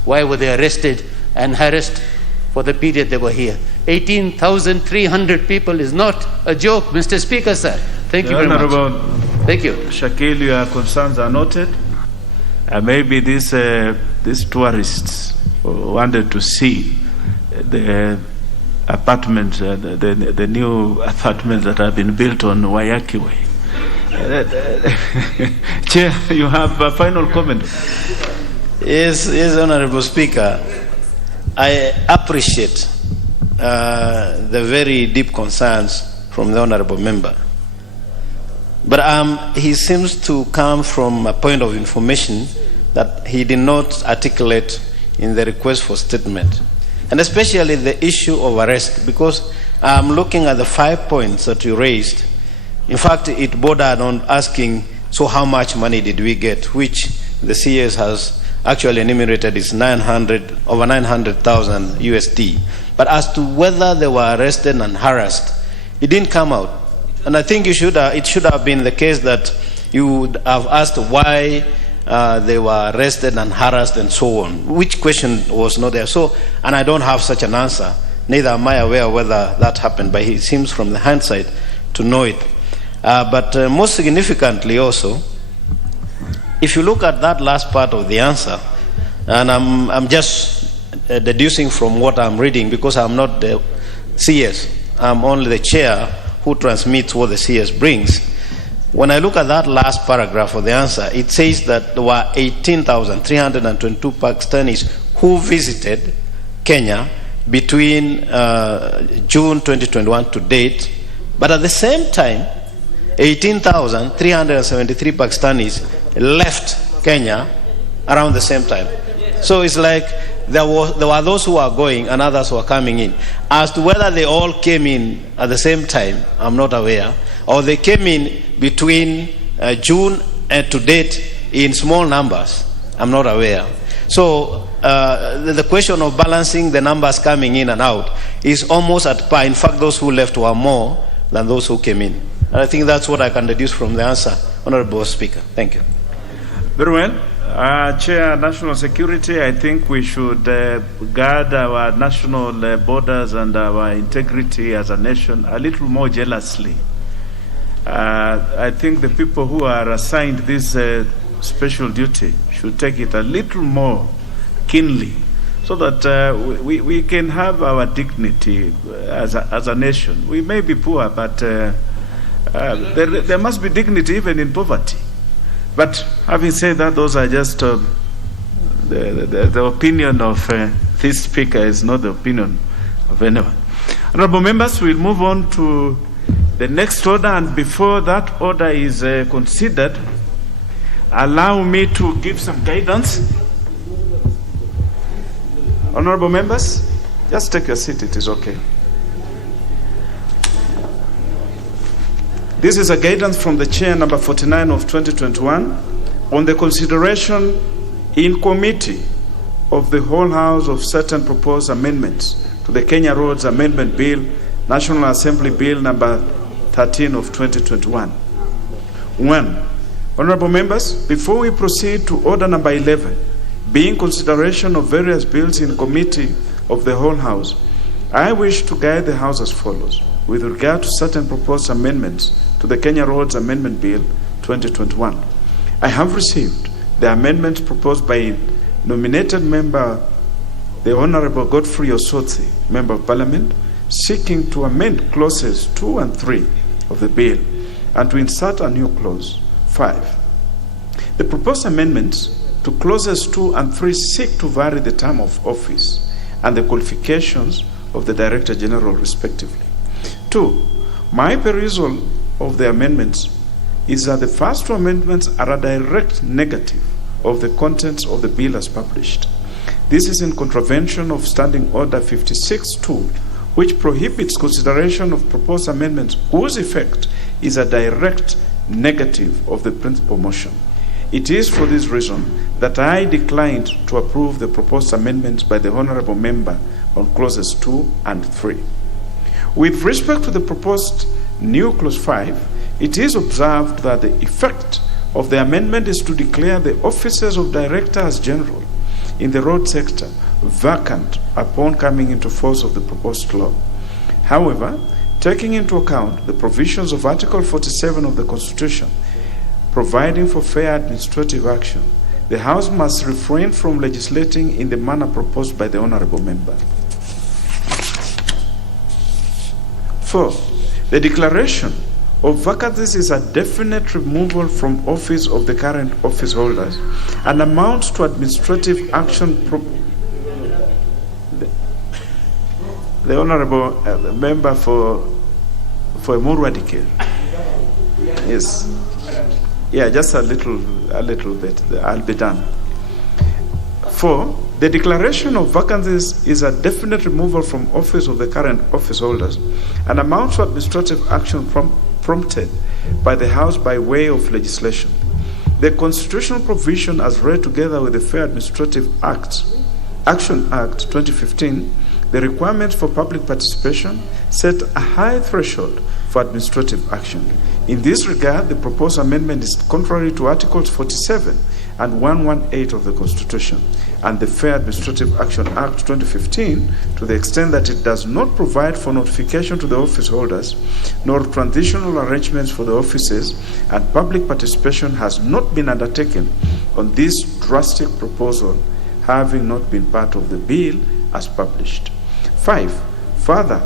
why were they arrested and harassed for the period they were here? 18,300 people is not a joke, Mr. Speaker, sir. Thank you very much. Thank you. Shakil, your concerns are noted. Maybe these tourists wanted to see the apartments, the new apartments that have been built on Wayaki Way. Chair, you have a final comment. Yes, Honorable Speaker. I appreciate the very deep concerns from the Honorable Member. But he seems to come from a point of information that he did not articulate in the request for statement. And especially the issue of arrest, because I'm looking at the 5 points that you raised. In fact, it bordered on asking, so how much money did we get, which the CS has actually enumerated is over 900,000 USD. But as to whether they were arrested and harassed, it didn't come out. And I think it should have been the case that you would have asked why they were arrested and harassed and so on, which question was not there. So, and I don't have such an answer. Neither am I aware whether that happened, but it seems from the hindsight to know it. But most significantly also, if you look at that last part of the answer, and I'm just deducing from what I'm reading because I'm not the CS, I'm only the chair who transmits what the CS brings. When I look at that last paragraph of the answer, it says that there were 18,322 Pakistanis who visited Kenya between June 2021 to date, but at the same time, 18,373 Pakistanis left Kenya around the same time. So it's like there were those who are going and others who are coming in. As to whether they all came in at the same time, I'm not aware, or they came in between June and to date in small numbers, I'm not aware. So the question of balancing the numbers coming in and out is almost at par. In fact, those who left were more than those who came in. And I think that's what I can deduce from the answer, Honorable Speaker. Thank you. Very well. Chair, National Security, I think we should guard our national borders and our integrity as a nation a little more jealously. I think the people who are assigned this special duty should take it a little more keenly so that we can have our dignity as a nation. We may be poor, but there must be dignity even in poverty. But having said that, those are just the opinion of this speaker, is not the opinion of anyone. Honorable members, we'll move on to the next order, and before that order is considered, allow me to give some guidance. Honorable members, just take your seat, it is okay. This is a guidance from the Chair number 49 of 2021 on the consideration in committee of the whole House of certain proposed amendments to the Kenya Roads Amendment Bill, National Assembly Bill number 13 of 2021. 1. Honorable members, before we proceed to order number 11, being consideration of various bills in committee of the whole House, I wish to guide the House as follows. With regard to certain proposed amendments to the Kenya Roads Amendment Bill 2021, I have received the amendments proposed by nominated member, the Honorable Godfrey Osotsi, Member of Parliament, seeking to amend clauses 2 and 3 of the bill and to insert a new clause 5. The proposed amendments to clauses 2 and 3 seek to vary the term of office and the qualifications of the Director General respectively. 2. My perusal of the amendments is that the first two amendments are a direct negative of the contents of the bill as published. This is in contravention of Standing Order 56-2, which prohibits consideration of proposed amendments whose effect is a direct negative of the principal motion. It is for this reason that I declined to approve the proposed amendments by the Honorable Member on clauses 2 and 3. With respect to the proposed new clause 5, it is observed that the effect of the amendment is to declare the offices of Directors General in the road sector vacant upon coming into force of the proposed law. However, taking into account the provisions of Article 47 of the Constitution, providing for fair administrative action, the House must refrain from legislating in the manner proposed by the Honorable Member. 4. The declaration of vacancies is a definite removal from office of the current office holders and amounts to administrative action. The Honorable Member for Murwadike. Yes. Yeah, just a little bit. I'll be done. 4. The declaration of vacancies is a definite removal from office of the current office holders and amounts to administrative action prompted by the House by way of legislation. The constitutional provision, as read together with the Fair Administrative Action Act 2015, the requirements for public participation, set a high threshold for administrative action. In this regard, the proposed amendment is contrary to Articles 47 and 118 of the Constitution and the Fair Administrative Action Act 2015 to the extent that it does not provide for notification to the office holders nor transitional arrangements for the offices, and public participation has not been undertaken on this drastic proposal, having not been part of the bill as published. 5. Further,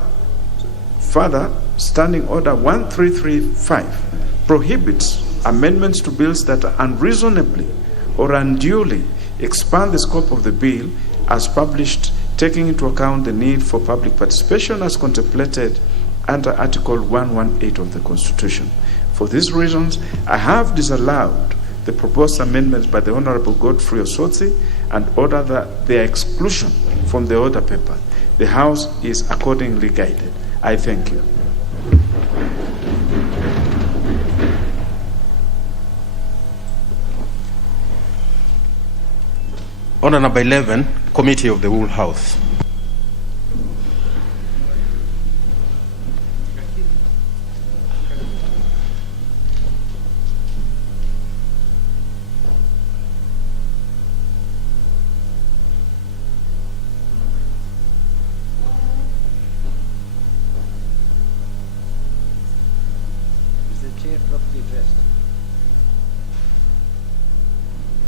Standing Order 1335 prohibits amendments to bills that unreasonably or unduly expand the scope of the bill as published, taking into account the need for public participation as contemplated under Article 118 of the Constitution. For these reasons, I have disallowed the proposed amendments by the Honorable Godfrey Osotsi and order that their exclusion from the order paper. The House is accordingly guided. I thank you. Order number 11, Committee of the Whole House. Is the chair properly dressed?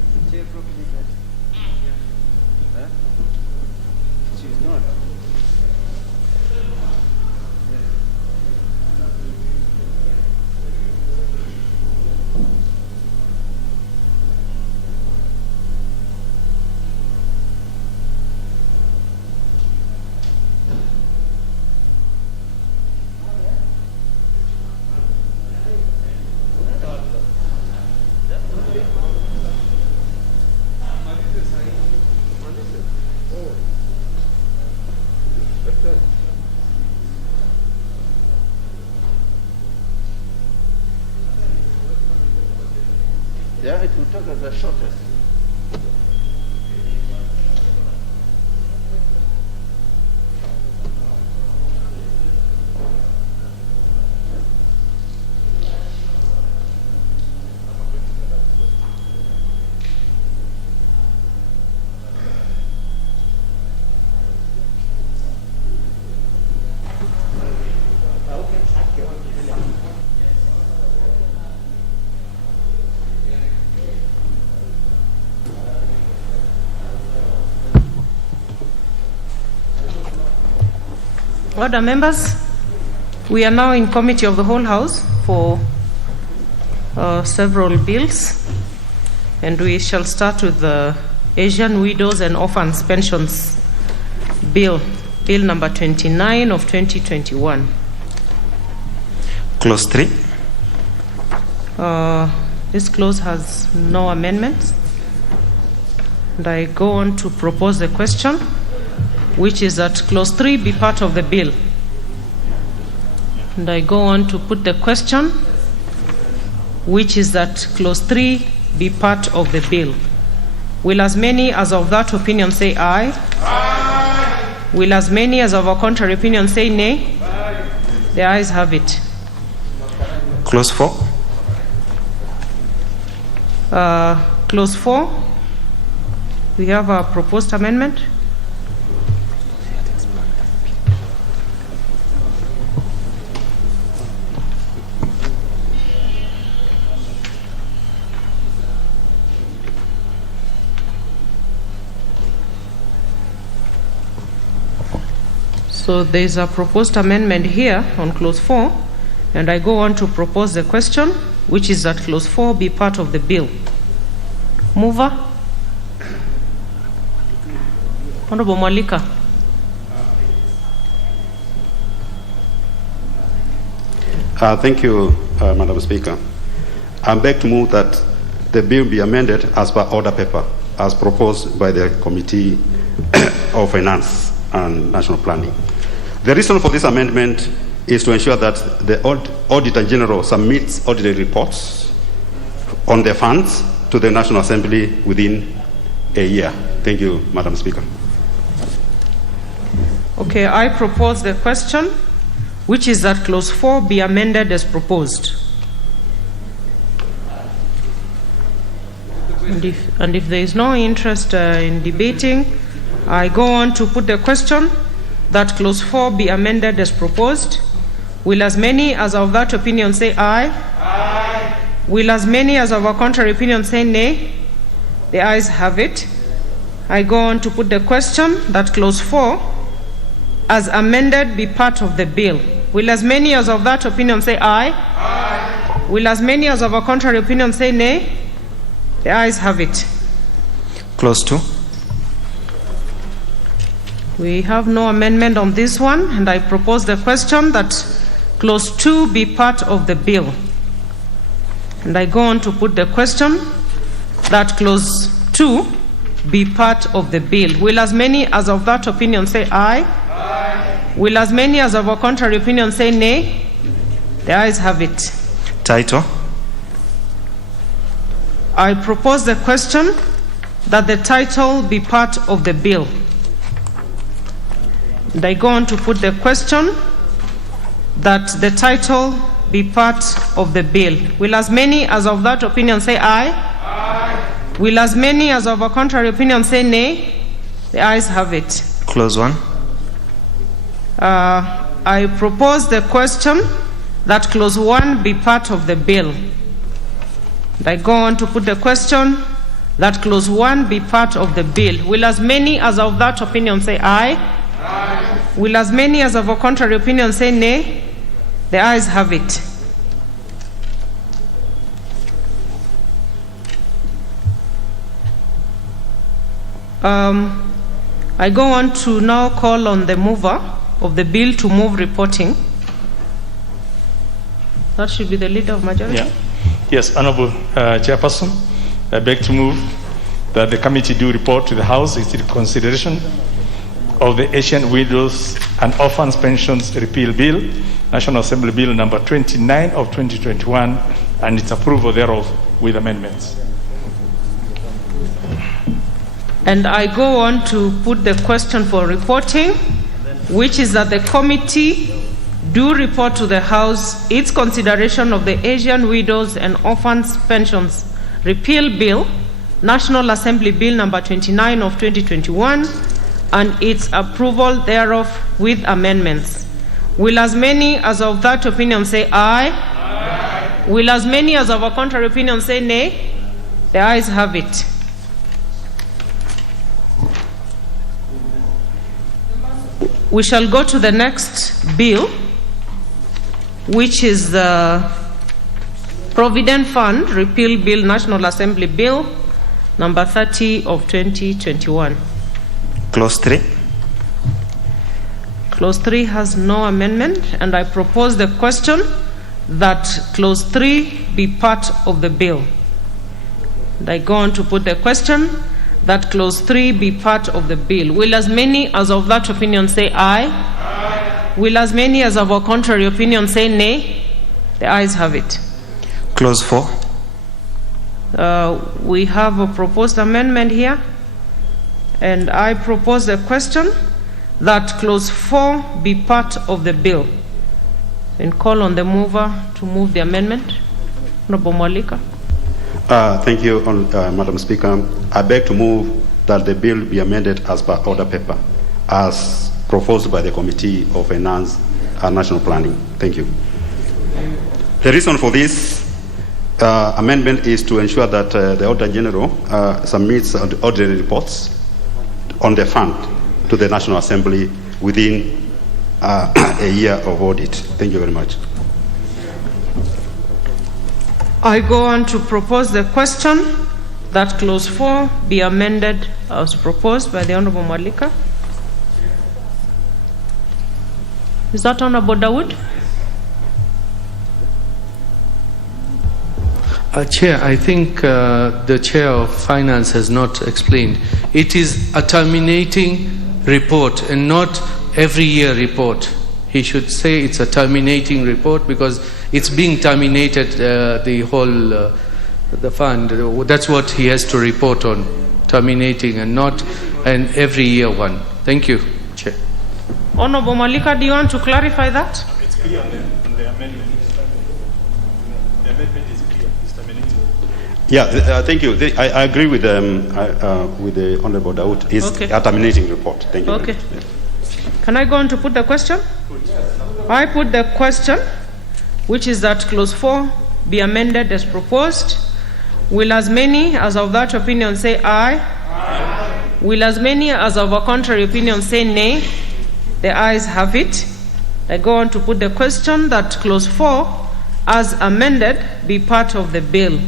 Is the chair properly dressed? Huh? She's not. Yeah, it will take us the shortest. Order, members. We are now in Committee of the Whole House for several bills, and we shall start with the Asian Widows and Orphans Pensions Bill, Bill number 29 of 2021. Clause 3. This clause has no amendments. And I go on to propose a question, which is that clause 3 be part of the bill. And I go on to put the question, which is that clause 3 be part of the bill. Will as many as of that opinion say aye? Aye. Will as many as of a contrary opinion say nay? Aye. The ayes have it. Clause 4. Clause 4, we have a proposed amendment. So there is a proposed amendment here on clause 4, and I go on to propose the question, which is that clause 4 be part of the bill. Mover? Honorable Mwalika. Thank you, Madam Speaker. I beg to move that the bill be amended as per order paper. as proposed by the Committee of Finance and National Planning. The reason for this amendment is to ensure that the Auditor General submits audit reports on their funds to the National Assembly within a year. Thank you, Madam Speaker. Okay, I propose the question, which is that clause 4 be amended as proposed. And if there is no interest in debating, I go on to put the question that clause 4 be amended as proposed. Will as many as of that opinion say aye? Aye. Will as many as of a contrary opinion say nay? The ayes have it. I go on to put the question that clause 4 as amended be part of the bill. Will as many as of that opinion say aye? Aye. Will as many as of a contrary opinion say nay? The ayes have it. Clause 2. We have no amendment on this one, and I propose the question that clause 2 be part of the bill. And I go on to put the question that clause 2 be part of the bill. Will as many as of that opinion say aye? Aye. Will as many as of a contrary opinion say nay? The ayes have it. Title. I propose the question that the title be part of the bill. And I go on to put the question that the title be part of the bill. Will as many as of that opinion say aye? Aye. Will as many as of a contrary opinion say nay? The ayes have it. Clause 1. I propose the question that clause 1 be part of the bill. And I go on to put the question that clause 1 be part of the bill. Will as many as of that opinion say aye? Aye. Will as many as of a contrary opinion say nay? The ayes have it. I go on to now call on the mover of the bill to move reporting. That should be the leader of majority. Yeah. Yes, Honorable Chairperson, I beg to move that the committee do report to the House its consideration of the Asian Widows and Orphans Pensions Repeal Bill, National Assembly Bill number 29 of 2021, and its approval thereof with amendments. And I go on to put the question for reporting, which is that the committee do report to the House its consideration of the Asian Widows and Orphans Pensions Repeal Bill, National Assembly Bill number 29 of 2021, and its approval thereof with amendments. Will as many as of that opinion say aye? Aye. Will as many as of a contrary opinion say nay? The ayes have it. We shall go to the next bill, which is the Provident Fund Repeal Bill, National Assembly Bill, number 30 of 2021. Clause 3. Clause 3 has no amendment, and I propose the question that Clause 3 be part of the bill. And I go on to put the question that Clause 3 be part of the bill. Will as many as of that opinion say aye? Aye. Will as many as of a contrary opinion say nay? The ayes have it. Clause 4. We have a proposed amendment here, and I propose the question that Clause 4 be part of the bill. And call on the mover to move the amendment. Honorable Mwalika. Thank you, Madam Speaker. I beg to move that the bill be amended as per order paper, as proposed by the Committee of Finance and National Planning. Thank you. The reason for this amendment is to ensure that the Auditor General submits audit reports on the fund to the National Assembly within a year of audit. Thank you very much. I go on to propose the question that Clause 4 be amended as proposed by the Honorable Mwalika. Is that Honorable Dawood? Chair, I think the Chair of Finance has not explained. It is a terminating report and not every year report. He should say it's a terminating report because it's being terminated, the whole the fund. That's what he has to report on, terminating, and not an every year one. Thank you, Chair. Honorable Malika, do you want to clarify that? It's clear on the amendment. The amendment is clear. It's terminating. Yeah, thank you. I agree with the Honorable Daoud. It's a terminating report. Thank you. Okay. Can I go on to put the question? I put the question, which is that clause 4 be amended as proposed. Will as many as of that opinion say aye? Aye. Will as many as of a contrary opinion say nay? The ayes have it. I go on to put the question that clause 4 as amended be part of the bill.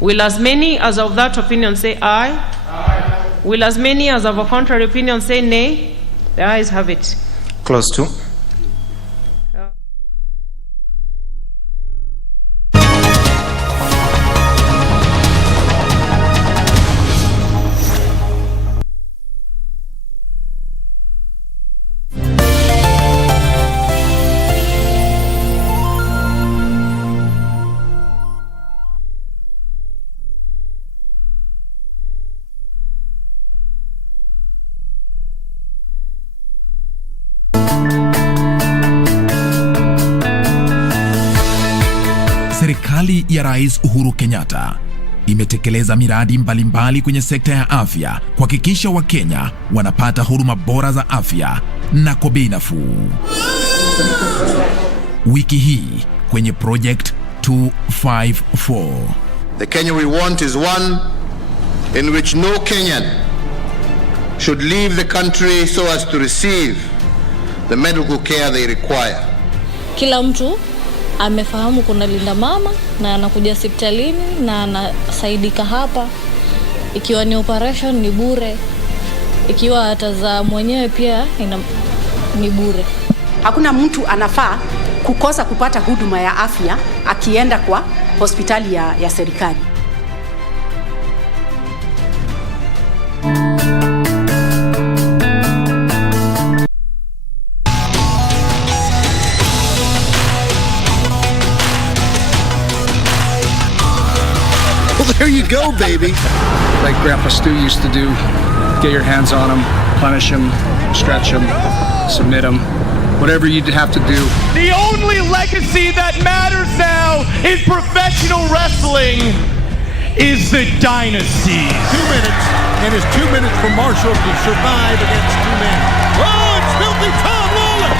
Will as many as of that opinion say aye? Aye. Will as many as of a contrary opinion say nay? The ayes have it. Clause 2. Serikali ya Rais Uhuru Kenyatta imetekeleza miradi mbalimbali kwenye sekta ya afya kuhakikisha Wakenya wanapata huduma bora za afya na kwa bei nafuu. Wiki hii kwenye Project 254. The Kenya we want is one in which no Kenyan should leave the country so as to receive the medical care they require. Kila mtu amefahamu kuna linda mama na anakuja hospitalini na anasaidika hapa. Ikiwa ni operation ni bure. Ikiwa atazaa mwenyewe pia ni bure. Hakuna mtu anafaa kukosa kupata huduma ya afya akienda kwa hospitali ya serikali. Well, there you go, baby. Like Grandpa Stu used to do. Get your hands on them, punish them, stretch them, submit them. Whatever you'd have to do. The only legacy that matters now in professional wrestling is the dynasty. 2 minutes, and it's 2 minutes for Marshall to survive against 2 men. Oh, it's filthy Tom Lawler!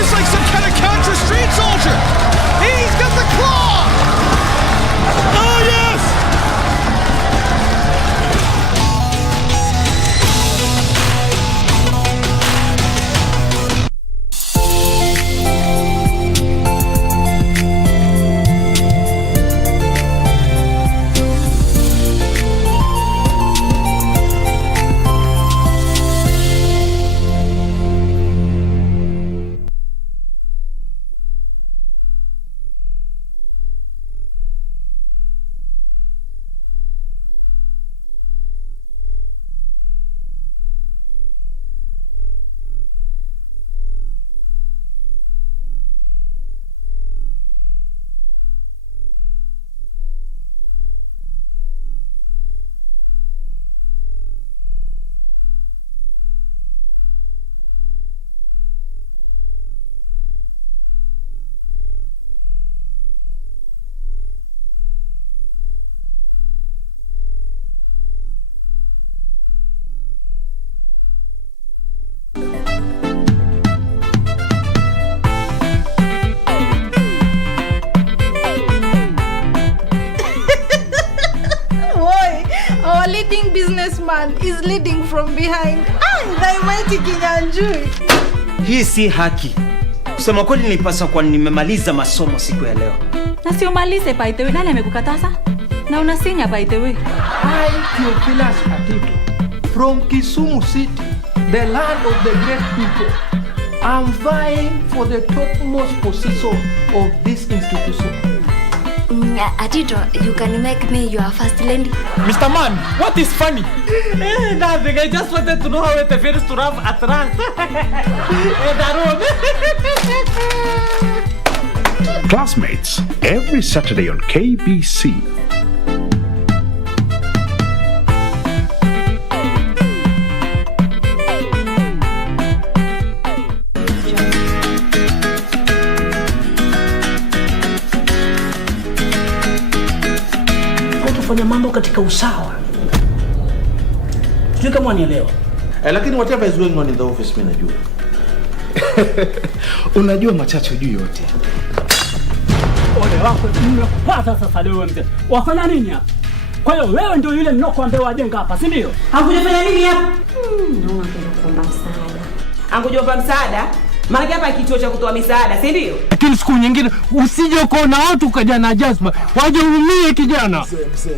It's like some kind of Contra street soldier. He's got the claw. Oh, yes! businessman is leading from behind. The mighty Kinyanjui. Hii si haki. Kusema kweli nilipaswa kwa nimemaliza masomo siku ya leo. Na sio malize by the way, nani amekukataza? Na unasinya by the way. I, Theophilus Atito, from Kisumu City, the land of the great people, I'm vying for the topmost position of this institution. Atito, you can make me your first lady. Mr. Man, what is funny? Nothing. I just wanted to know how it feels to run at rest. Classmates, every Saturday on KBC. Kufanya mambo katika usawa. Sijui kama wanielewa. Lakini whatever is going on in the office mimi najua. Unajua machache juu yote. Ole wako nimekupata sasa leo mzee. Wafanya nini hapa? Kwa hiyo wewe ndio yule mnokoambia wajenga hapa, si ndio? Hakujafanya nini hapa? Naona kuomba msaada. Angujomba msaada? Maana hapa kituo cha kutoa misaada, si ndio? Lakini siku nyingine usije ukaona watu kaja na jazba. Waje umie kijana. Mzee.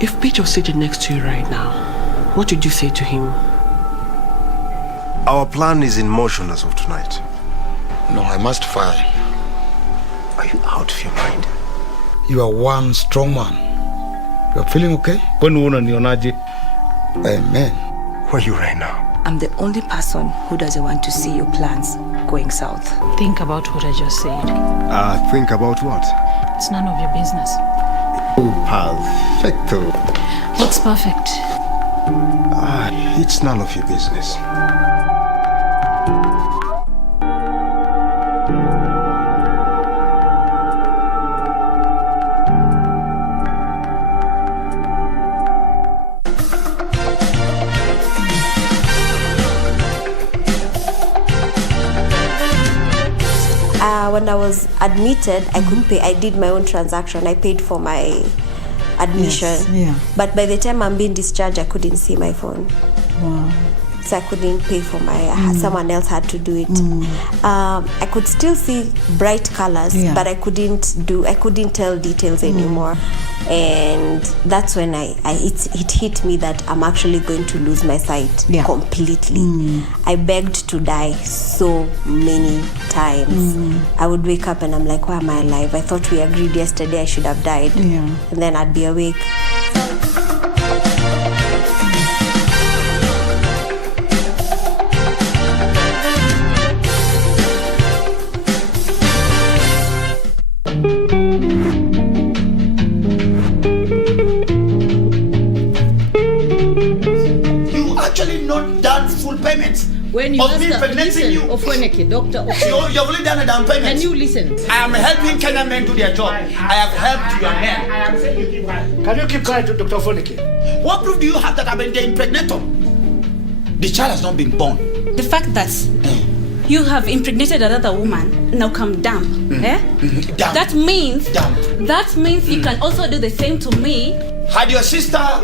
If Peach was sitting next to you right now, what would you say to him? Our plan is in motion as of tonight. No, I must fire. Are you out of your mind? You are one strong man. You are feeling okay? When you nionaje? Amen. Where are you right now? I'm the only person who doesn't want to see your plans going south. Think about what I just said. Think about what? It's none of your business. Perfecto. What's perfect? It's none of your business. When I was admitted, I could pay. I did my own transaction. I paid for my admission. Yes, yeah. But by the time I'm being discharged, I couldn't see my phone. Wow. So I couldn't pay for my. Someone else had to do it. I could still see bright colors, but I couldn't tell details anymore. And that's when it hit me that I'm actually going to lose my sight completely. I begged to die so many times. I would wake up and I'm like, why am I alive? I thought we agreed yesterday I should have died. And then I'd be awake. When you of me impregnating you. Doctor. You've already done a down payment. Can you listen? I am helping Kenyan men do their job. I have helped your men. I am saying you keep quiet. Can you keep quiet, Dr. Foneke? What proof do you have that I've been impregnated? The child has not been born. The fact that you have impregnated another woman now come damp. Damp. That means you can also do the same to me. Had your sister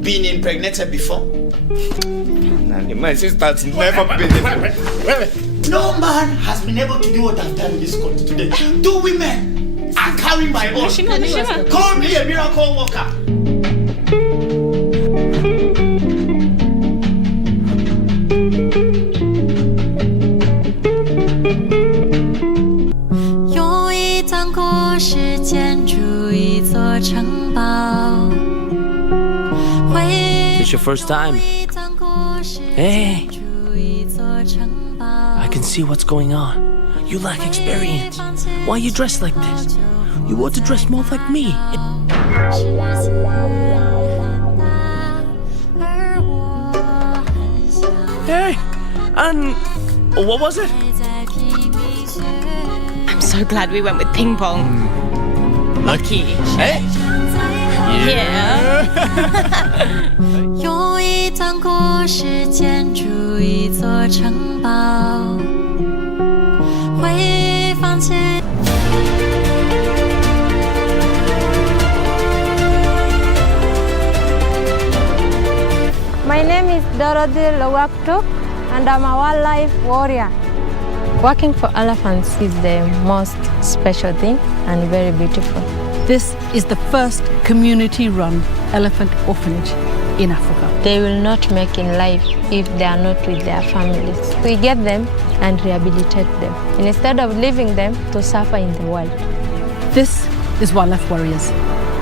been impregnated before? My sister's never been. No man has been able to do what I've done in this court today. 2 women are carrying my own. Call me a miracle worker. It's your first time. Hey, I can see what's going on. You lack experience. Why are you dressed like this? You ought to dress more like me. Hey, and what was it? I'm so glad we went with ping pong. Lucky. Hey? Yeah. 有一段故事建筑一座城堡，会放弃。My name is Dorothy Lowaktuk and I'm a wildlife warrior. Working for elephants is the most special thing and very beautiful. This is the first community-run elephant orphanage in Africa. They will not make in life if they are not with their families. We get them and rehabilitate them, and instead of leaving them to suffer in the wild. This is Wildlife Warriors,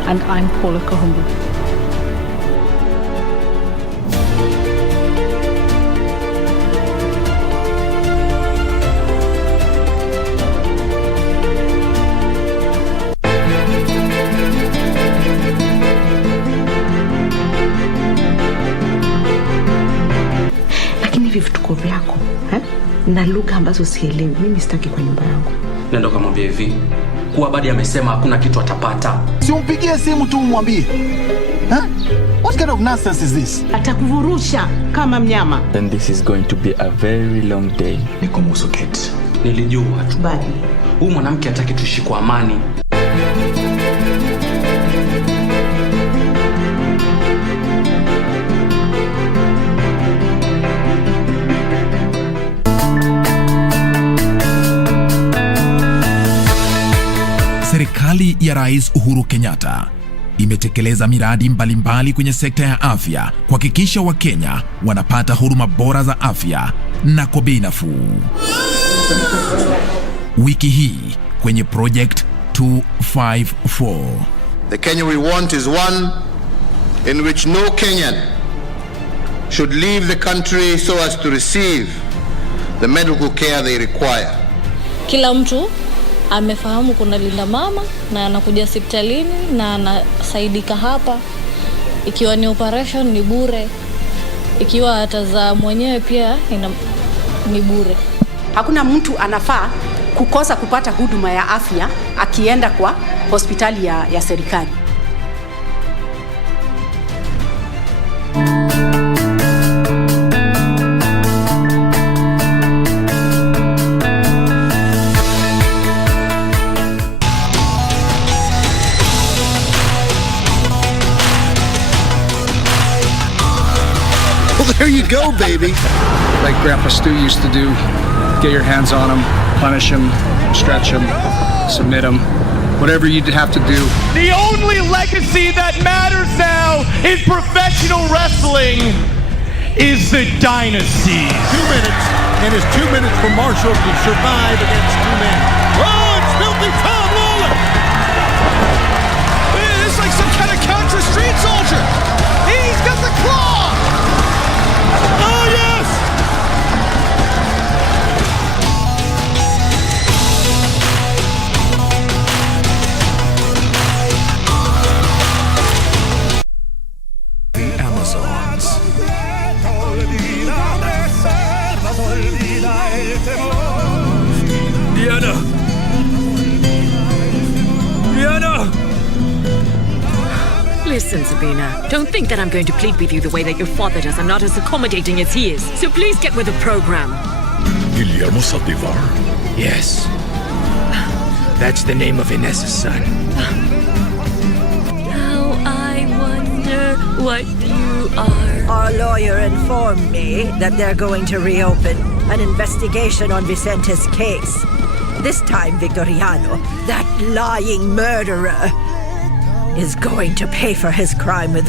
and I'm Paula Kahumbu. Vituko vyako na lugha ambazo sielewi, mimi sitaki kwa nyumba yangu. Nenda kamwambia hivi kuwa Badi amesema hakuna kitu atapata. Si umpigie simu tu umwambie. What kind of nonsense is this? Atakuvurusha kama mnyama. Then this is going to be a very long day. Niko Musoketi. Nilijua tu Badi. Huyu mwanamke hataki tuishi kwa amani. Serikali ya Rais Uhuru Kenyatta imetekeleza miradi mbalimbali kwenye sekta ya afya kuhakikisha Wakenya wanapata huduma bora za afya na kwa bei nafuu. Wiki hii kwenye Project 254. The Kenya we want is one in which no Kenyan should leave the country so as to receive the medical care they require. Kila mtu amefahamu kuna linda mama na anakuja hospitalini na anasaidika hapa. Ikiwa ni operation ni bure. Ikiwa atazaa mwenyewe pia ni bure. Hakuna mtu anafaa kukosa kupata huduma ya afya akienda kwa hospitali ya serikali. Well, there you go, baby. Like Grandpa Stu used to do. Get your hands on them, punish them, stretch them, submit them, whatever you'd have to do. The only legacy that matters now in professional wrestling is the dynasty. 2 minutes, and it's 2 minutes for Marshall to survive against 2 men. Oh, it's filthy Tom Lawler! It's like some kind of counter street soldier. He's got the claw. Oh, yes! The Amazons. Diana! Diana! Listen, Sabina, don't think that I'm going to plead with you the way that your father does. I'm not as accommodating as he is. So please get with the program. Guillermo Saldivar? Yes. That's the name of Inez's son. Now I wonder what you are. Our lawyer informed me that they're going to reopen an investigation on Vicente's case. This time, Victoriano, that lying murderer, is going to pay for his crime with...